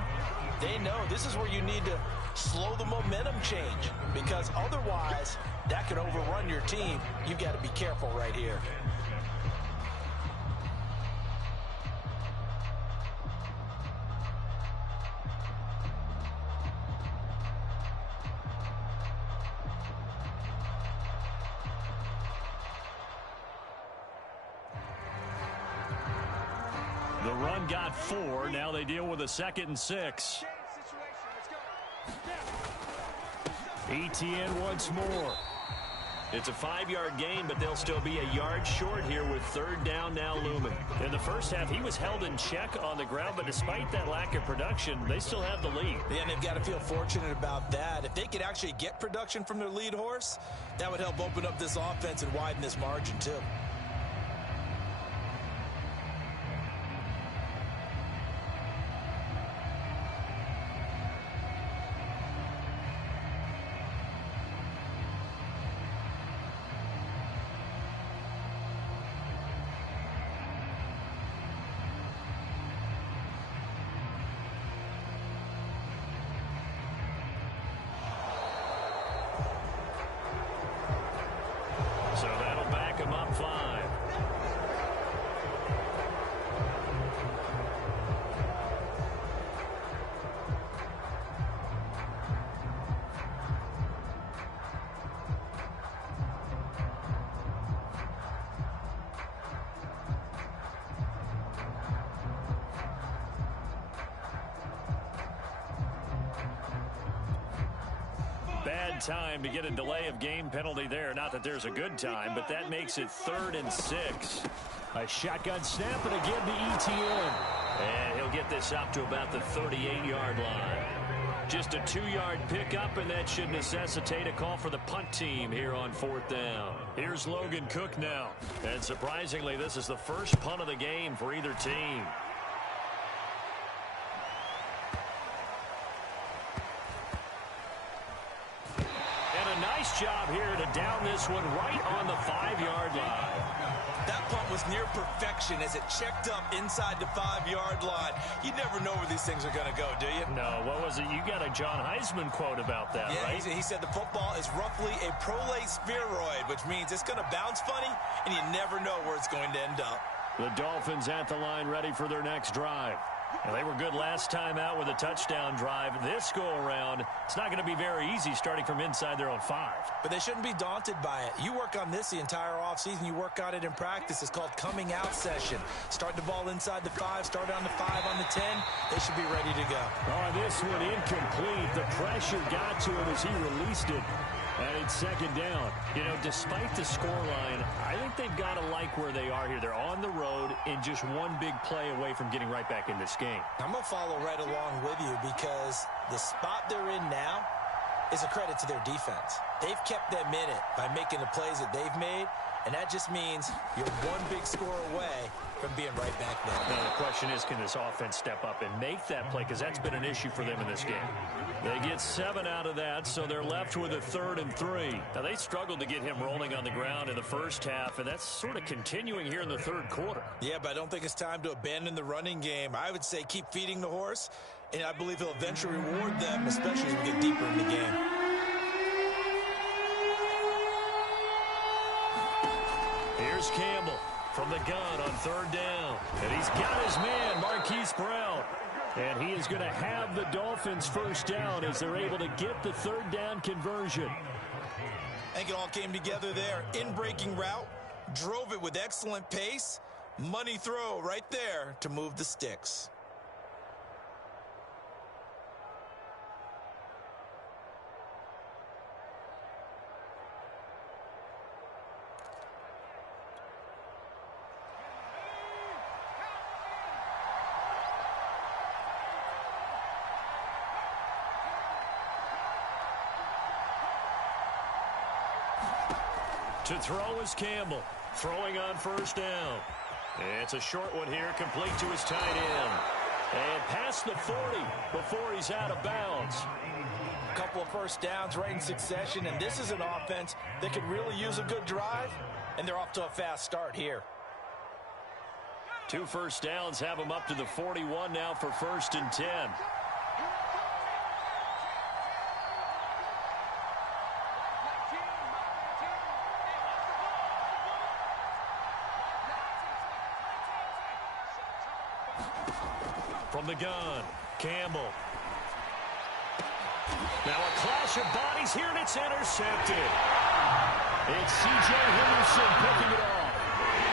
they know this is where you need to slow the momentum change. Because otherwise, that could overrun your team. You've got to be careful right here. The run got 4. Now they deal with a 2nd and 6. ETN once more. It's a 5-yard gain, but they'll still be a yard short here with 3rd down now looming. In the first half, he was held in check on the ground, but despite that lack of production, they still have the lead. Yeah, and they've got to feel fortunate about that. If they could actually get production from their lead horse, that would help open up this offense and widen this margin too. So that'll back him up 5. Bad time to get a delay of game penalty there. Not that there's a good time, but that makes it 3rd and 6. A shotgun snap and again to ETN. And he'll get this up to about the 38-yard line. Just a 2-yard pickup, and that should necessitate a call for the punt team here on 4th down. Here's Logan Cook now. And surprisingly, this is the first punt of the game for either team. Nice job here to down this one right on the 5-yard line. That punt was near perfection as it checked up inside the 5-yard line. You never know where these things are going to go, do you? No, what was it? You got a John Heisman quote about that, yeah, right? He said the football is roughly a prolate spheroid, which means it's going to bounce funny, and you never know where it's going to end up. The Dolphins at the line ready for their next drive. And they were good last time out with a touchdown drive. This go-around, it's not going to be very easy starting from inside their own 5. But they shouldn't be daunted by it. You work on this the entire offseason. You work on it in practice. It's called coming out session. Start the ball inside the 5, start on the 5, on the 10. They should be ready to go. Oh, this one incomplete. The pressure got to him as he released it. And it's 2nd down. You know, despite the scoreline, I think they've got to like where they are here. They're on the road and just one big play away from getting right back in this game. I'm going to follow right along with you because the spot they're in now is a credit to their defense. They've kept them in it by making the plays that they've made, and that just means you're one big score away from being right back there. Now, the question is, can this offense step up and make that play? Because that's been an issue for them in this game. They get 7 out of that, so they're left with a 3rd and 3. Now, they struggled to get him rolling on the ground in the first half, and that's sort of continuing here in the 3rd quarter. Yeah, but I don't think it's time to abandon the running game. I would say keep feeding the horse, and I believe he'll eventually reward them, especially as we get deeper in the game. Here's Campbell from the gun on 3rd down. And he's got his man, Marquise Brown. And he is going to have the Dolphins' 1st down as they're able to get the 3rd down conversion. I think it all came together there. In-breaking route, drove it with excellent pace. Money throw right there to move the sticks. To throw is Campbell, throwing on 1st down. It's a short one here, complete to his tight end. And past the 40 before he's out of bounds. A couple of 1st downs right in succession, and this is an offense that could really use a good drive, and they're off to a fast start here. 2 1st downs have them up to the 41 now for 1st and 10. From the gun, Campbell. Now a clash of bodies here, and it's intercepted. It's C.J. Henderson picking it off.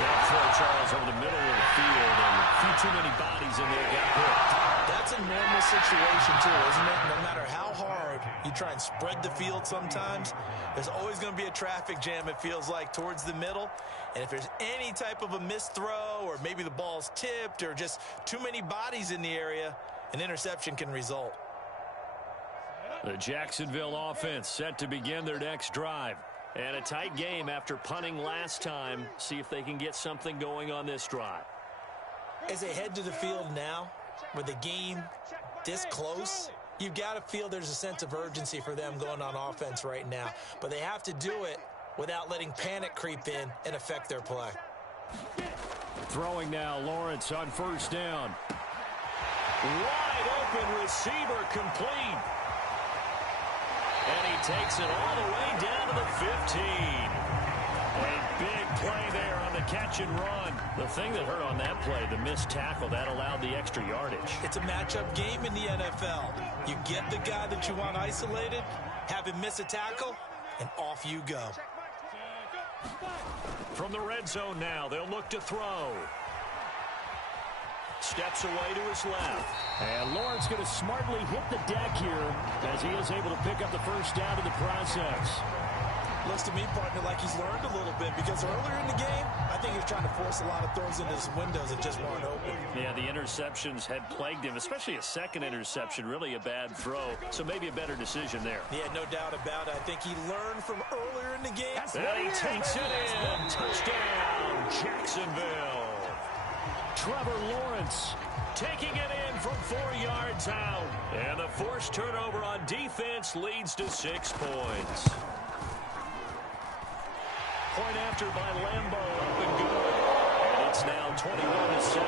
That throw, Charles, over the middle of the field, and a few too many bodies in there got picked. That's a normal situation, too, isn't it? No matter how hard you try and spread the field sometimes, there's always going to be a traffic jam, it feels like, towards the middle. And if there's any type of a missed throw or maybe the ball's tipped or just too many bodies in the area, an interception can result. The Jacksonville offense set to begin their next drive. And a tight game after punting last time. See if they can get something going on this drive. As they head to the field now, with the game this close, you've got to feel there's a sense of urgency for them going on offense right now. But they have to do it without letting panic creep in and affect their play. Throwing now, Lawrence on 1st down. Wide open receiver, complete. And he takes it all the way down to the 15. A big play there on the catch and run. The thing that hurt on that play, the missed tackle, that allowed the extra yardage. It's a matchup game in the NFL. You get the guy that you want isolated, have him miss a tackle, and off you go. From the red zone now, they'll look to throw. Steps away to his left. And Lawrence going to smartly hit the deck here as he is able to pick up the 1st down in the process. Looks to me, partner, like he's learned a little bit because earlier in the game, I think he was trying to force a lot of throws into his windows that just weren't open. Yeah, the interceptions had plagued him, especially a second interception, really a bad throw. So maybe a better decision there. Yeah, no doubt about it. I think he learned from earlier in the game. And he takes it in. Touchdown, Jacksonville. Trevor Lawrence taking it in from 4 yards out. And the forced turnover on defense leads to 6 points. Point after by Lambeau, up and good. And it's now 21-7.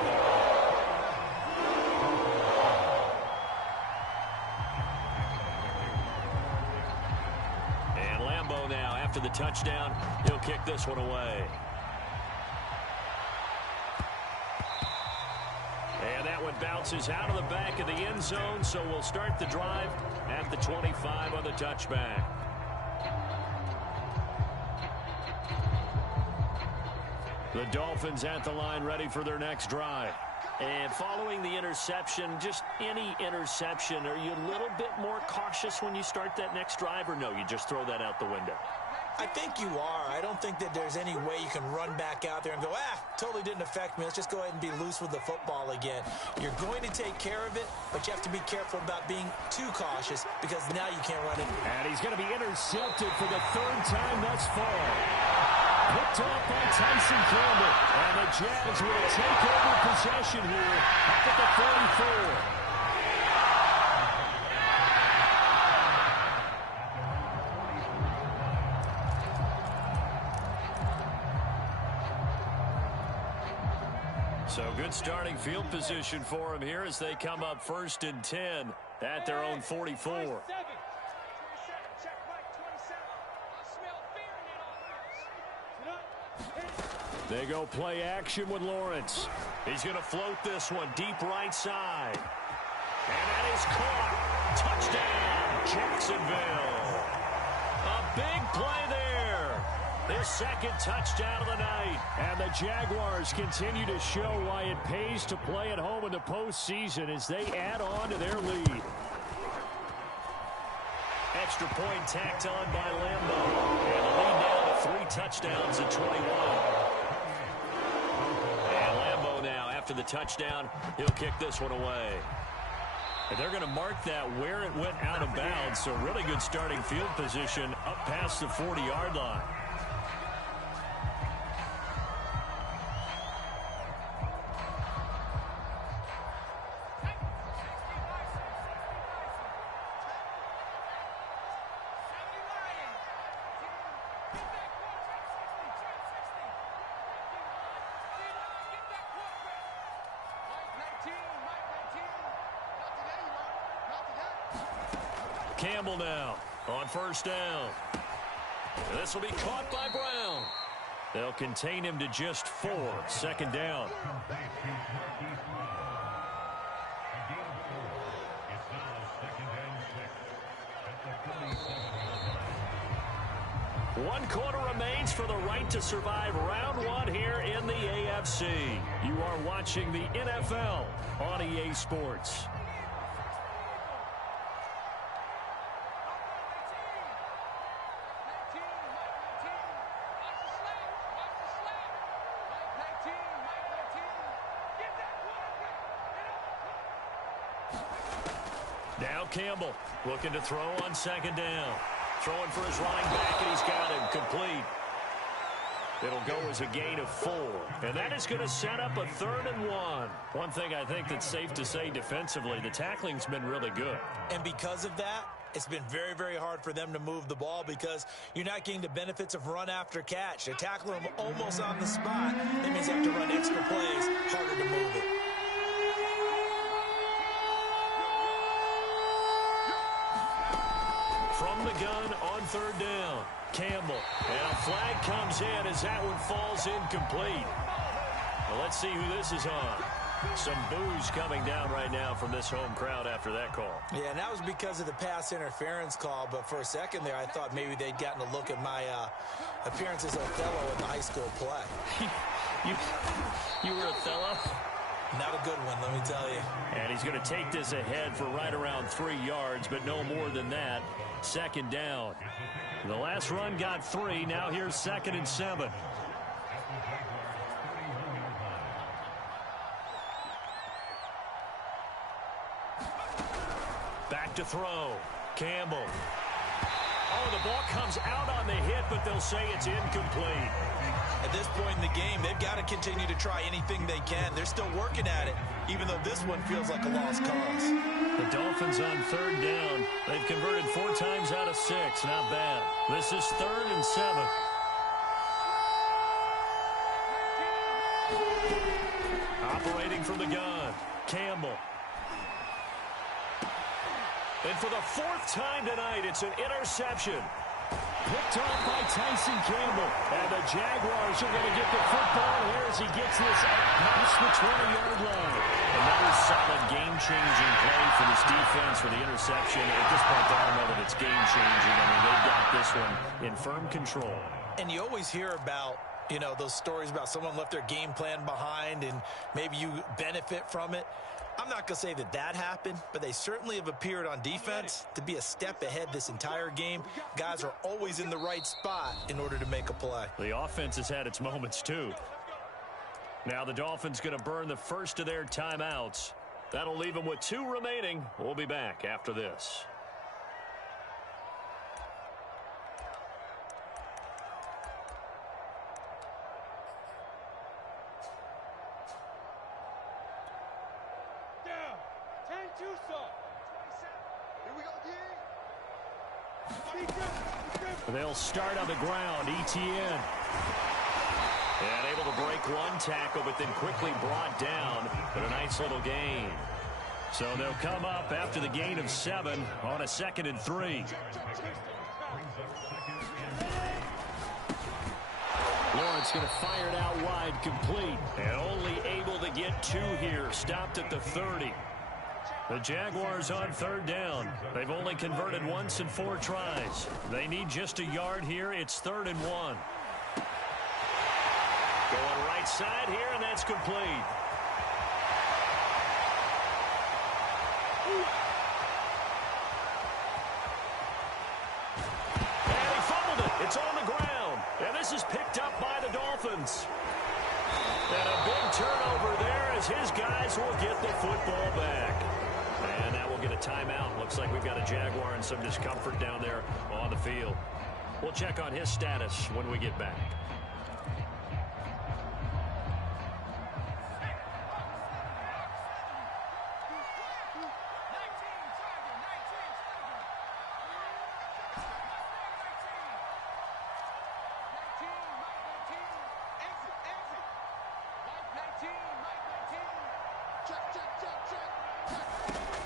And Lambeau now, after the touchdown, he'll kick this one away. And that one bounces out of the back of the end zone, so we'll start the drive at the 25 on the touchback. The Dolphins at the line, ready for their next drive. And following the interception, just any interception, are you a little bit more cautious when you start that next drive, or no, you just throw that out the window? I think you are. I don't think that there's any way you can run back out there and go, totally didn't affect me. Let's just go ahead and be loose with the football again. You're going to take care of it, but you have to be careful about being too cautious because now you can't run it. And he's going to be intercepted for the 3rd time thus far. Picked off by Tyson Campbell. And the Jags will take over possession here up at the 44. So good starting field position for him here as they come up 1st and 10 at their own 44. They go play action with Lawrence. He's going to float this one deep right side. And that is caught. Touchdown, Jacksonville. A big play there. Their 2nd touchdown of the night. And the Jaguars continue to show why it pays to play at home in the postseason as they add on to their lead. Extra point tacked on by Lambeau. And the lead now to 3 touchdowns at 21. And Lambeau now, after the touchdown, he'll kick this one away. And they're going to mark that where it went out of bounds. So really good starting field position up past the 40-yard line. Campbell now on 1st down. This will be caught by Brown. They'll contain him to just 4. 2nd down. One quarter remains for the right to survive round 1 here in the AFC. You are watching the NFL on EA Sports. Now Campbell looking to throw on 2nd down. Throwing for his running back, and he's got him complete. It'll go as a gain of 4. And that is going to set up a 3rd and 1. One thing I think that's safe to say defensively, the tackling's been really good. And because of that, it's been very, very hard for them to move the ball because you're not getting the benefits of run after catch. They're tackling them almost on the spot. That means they have to run extra plays, harder to move it. From the gun on 3rd down, Campbell. And a flag comes in as that one falls incomplete. Well, let's see who this is on. Some boos coming down right now from this home crowd after that call. Yeah, and that was because of the pass interference call. But for a second there, I thought maybe they'd gotten a look at my appearance as Othello in the high school play. You were Othello? Not a good one, let me tell you. And he's going to take this ahead for right around 3 yards, but no more than that. Second down. The last run got 3. Now here's 2nd and 7. Back to throw. Campbell. Oh, the ball comes out on the hit, but they'll say it's incomplete. At this point in the game, they've got to continue to try anything they can. They're still working at it, even though this one feels like a lost cause. The Dolphins on 3rd down. They've converted 4 times out of 6. Not bad. This is 3rd and 7. Operating from the gun. Campbell. And for the 4th time tonight, it's an interception. Picked off by Tyson Campbell. And the Jaguars are going to get the football here as he gets this past the 20-yard line. Another solid game-changing play for this defense for the interception. At this point, I don't know that it's game-changing. I mean, they've got this one in firm control. And you always hear about, you know, those stories about someone left their game plan behind and maybe you benefit from it. I'm not going to say that that happened, but they certainly have appeared on defense to be a step ahead this entire game. Guys are always in the right spot in order to make a play. The offense has had its moments, too. Now the Dolphins going to burn the first of their timeouts. That'll leave them with 2 remaining. We'll be back after this. They'll start on the ground. ETN. And able to break 1 tackle, but then quickly brought down. But a nice little gain. So they'll come up after the gain of 7 on a 2nd and 3. Lawrence going to fire it out wide, complete. And only able to get 2 here. Stopped at the 30. The Jaguars on 3rd down. They've only converted once in 4 tries. They need just a yard here. It's 3rd and 1. Going right side here, and that's complete. And he fumbled it. It's on the ground. And this is picked up by the Dolphins. And a big turnover there as his guys will get the football back. And now we'll get a timeout. Looks like we've got a Jaguar in some discomfort down there on the field. We'll check on his status when we get back.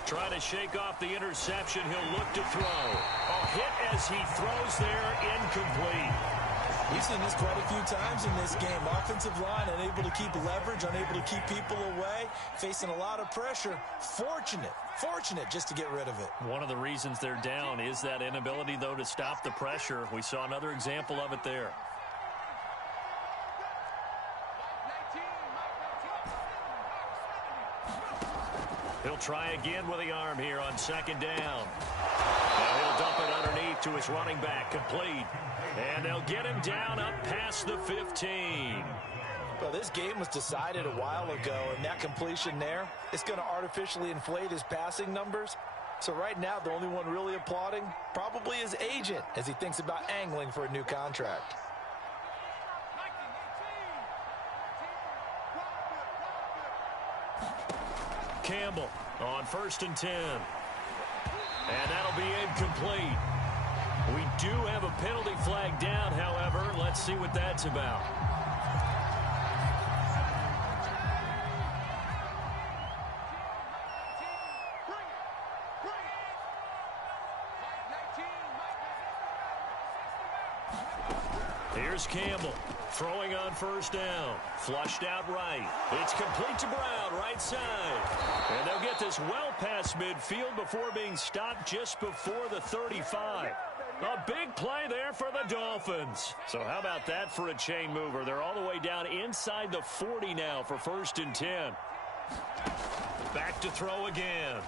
Trying to shake off the interception. He'll look to throw. A hit as he throws there, incomplete. We've seen this quite a few times in this game. Offensive line unable to keep leverage, unable to keep people away, facing a lot of pressure. Fortunate just to get rid of it. One of the reasons they're down is that inability, though, to stop the pressure. We saw another example of it there. He'll try again with the arm here on 2nd down. Now he'll dump it underneath to his running back, complete. And they'll get him down up past the 15. Well, this game was decided a while ago, and that completion there, it's going to artificially inflate his passing numbers. So right now, the only one really applauding probably his agent as he thinks about angling for a new contract. Campbell on 1st and 10. And that'll be incomplete. We do have a penalty flag down, however. Let's see what that's about. Here's Campbell throwing on 1st down. Flushed out right. It's complete to Brown, right side. And they'll get this well past midfield before being stopped just before the 35. A big play there for the Dolphins. So how about that for a chain mover? They're all the way down inside the 40 now for 1st and 10. Back to throw again.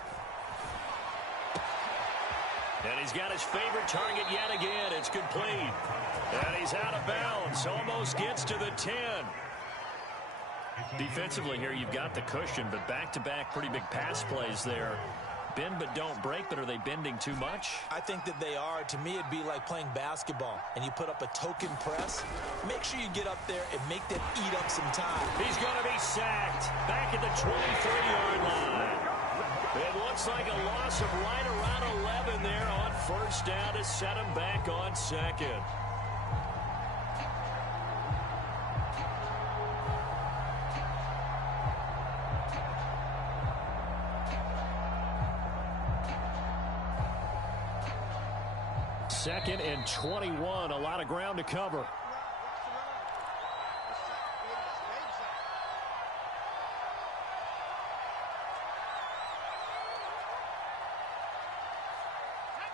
And he's got his favorite target yet again. It's complete. And he's out of bounds. Almost gets to the 10. Defensively here, you've got the cushion, but back-to-back pretty big pass plays there. Bend but don't break, but are they bending too much? I think that they are. To me, it'd be like playing basketball, and you put up a token press. Make sure you get up there and make them eat up some time. He's going to be sacked back at the 23-yard line. It looks like a loss of right around 11 there on first down to set him back on second. Second and 21, a lot of ground to cover.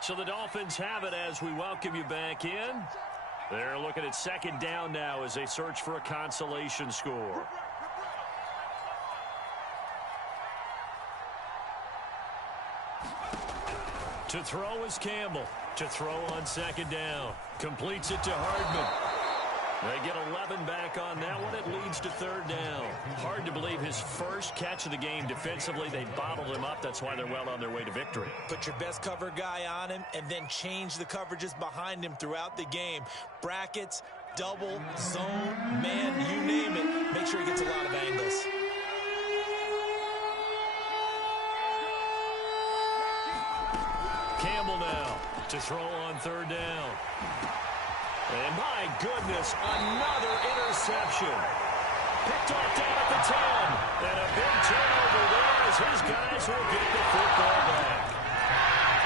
So the Dolphins have it as we welcome you back in. They're looking at second down now as they search for a consolation score. To throw is Campbell. To throw on second down. Completes it to Hardman. They get 11 back on that one. It leads to third down. Hard to believe his first catch of the game defensively. They bottled him up. That's why they're well on their way to victory. Put your best cover guy on him and then change the coverages behind him throughout the game. Brackets, double, zone, man, you name it. Make sure he gets a lot of angles. Campbell now to throw on third down. And my goodness, another interception. Picked off down at the 10. And a big turnover there as his guys will get the football back.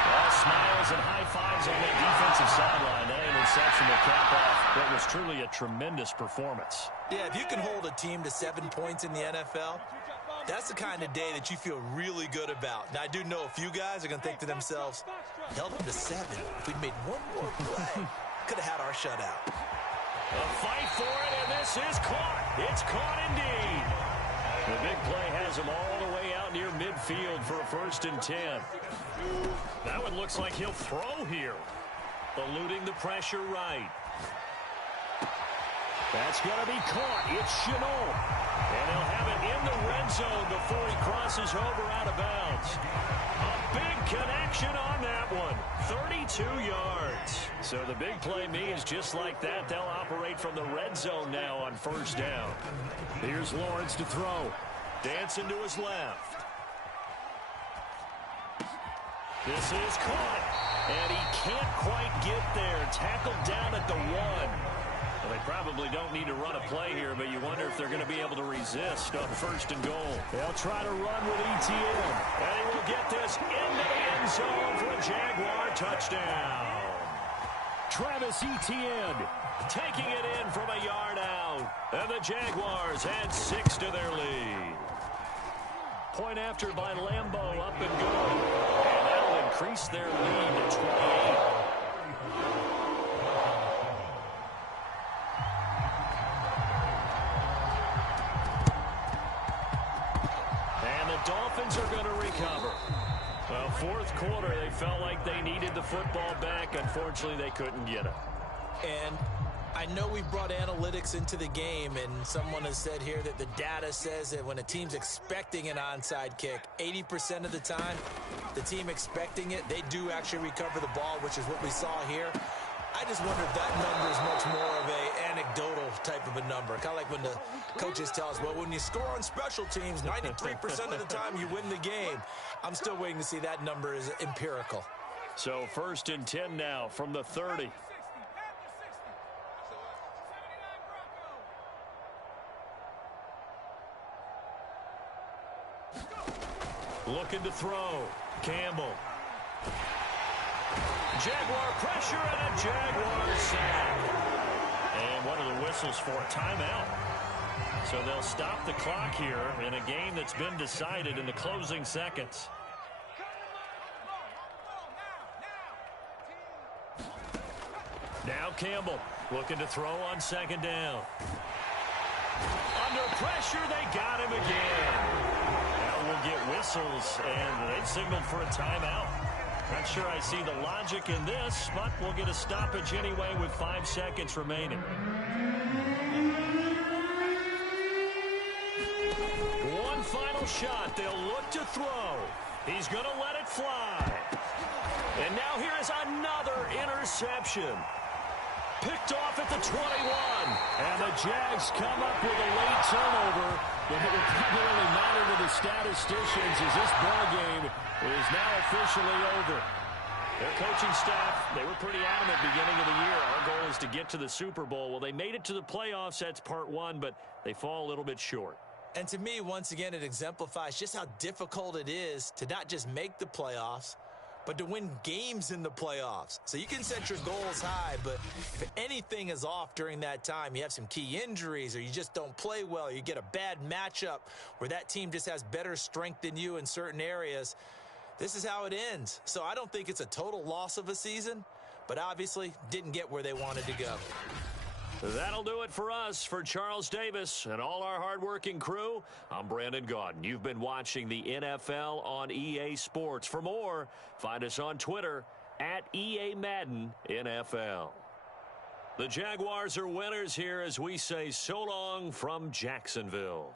All smiles and high fives on that defensive sideline. That interception will cap off what was truly a tremendous performance. Yeah, if you can hold a team to 7 points in the NFL, that's the kind of day that you feel really good about. Now, I do know a few guys are going to think to themselves, held them to 7. If we'd made one more play, could have had our shutout. A fight for it, and this is caught. It's caught indeed. The big play has him all the way out near midfield for a 1st and 10. That one looks like he'll throw here. Eluding the pressure right. That's going to be caught. It's Chenault. And he'll have it in the red zone before he crosses over out of bounds. A big connection on that one. 32 yards. So the big play means just like that, they'll operate from the red zone now on first down. Here's Lawrence to throw. Dancing to his left. This is caught. And he can't quite get there. Tackled down at the 1. Well, they probably don't need to run a play here, but you wonder if they're going to be able to resist on 1st and goal. They'll try to run with ETN. And he will get this into the end zone for a Jaguar touchdown. Travis Etienne taking it in from a yard out. And the Jaguars add 6 to their lead. Point after by Lambeau, up and good. And that'll increase their lead to 28. Dolphins are going to recover. Well, 4th quarter, they felt like they needed the football back. Unfortunately, they couldn't get it. And I know we brought analytics into the game, and someone has said here that the data says that when a team's expecting an onside kick, 80% of the time, the team expecting it, they do actually recover the ball, which is what we saw here. I just wonder if that number is much more of a anecdotal type of a number. Kind of like when the coaches tell us, well, when you score on special teams, 93% of the time you win the game. I'm still waiting to see that number is empirical. So 1st and 10 now from the 30. Looking to throw. Campbell. Jaguar pressure and a Jaguar sack. And what are the whistles for? Timeout. So they'll stop the clock here in a game that's been decided in the closing seconds. Now Campbell looking to throw on 2nd down. Under pressure, they got him again. will get whistles, and they've signaled for a timeout. Not sure I see the logic in this, but we'll get a stoppage anyway with 5 seconds remaining. One final shot. They'll look to throw. He's going to let it fly. And now here is another interception. Picked off at the 21. And the Jags come up with a late turnover. But it will probably really matter to the statisticians as this ball game is now officially over. Their coaching staff, they were pretty adamant beginning of the year. Our goal is to get to the Super Bowl. Well, they made it to the playoffs. That's part one, but they fall a little bit short. And to me, once again, it exemplifies just how difficult it is to not just make the playoffs, but to win games in the playoffs. So you can set your goals high, but if anything is off during that time, you have some key injuries or you just don't play well, you get a bad matchup where that team just has better strength than you in certain areas, this is how it ends. So I don't think it's a total loss of a season, but obviously didn't get where they wanted to go. That'll do it for us. For Charles Davis and all our hardworking crew, I'm Brandon Gaudin. You've been watching the NFL on EA Sports. For more, find us on Twitter at EA Madden NFL. The Jaguars are winners here as we say so long from Jacksonville.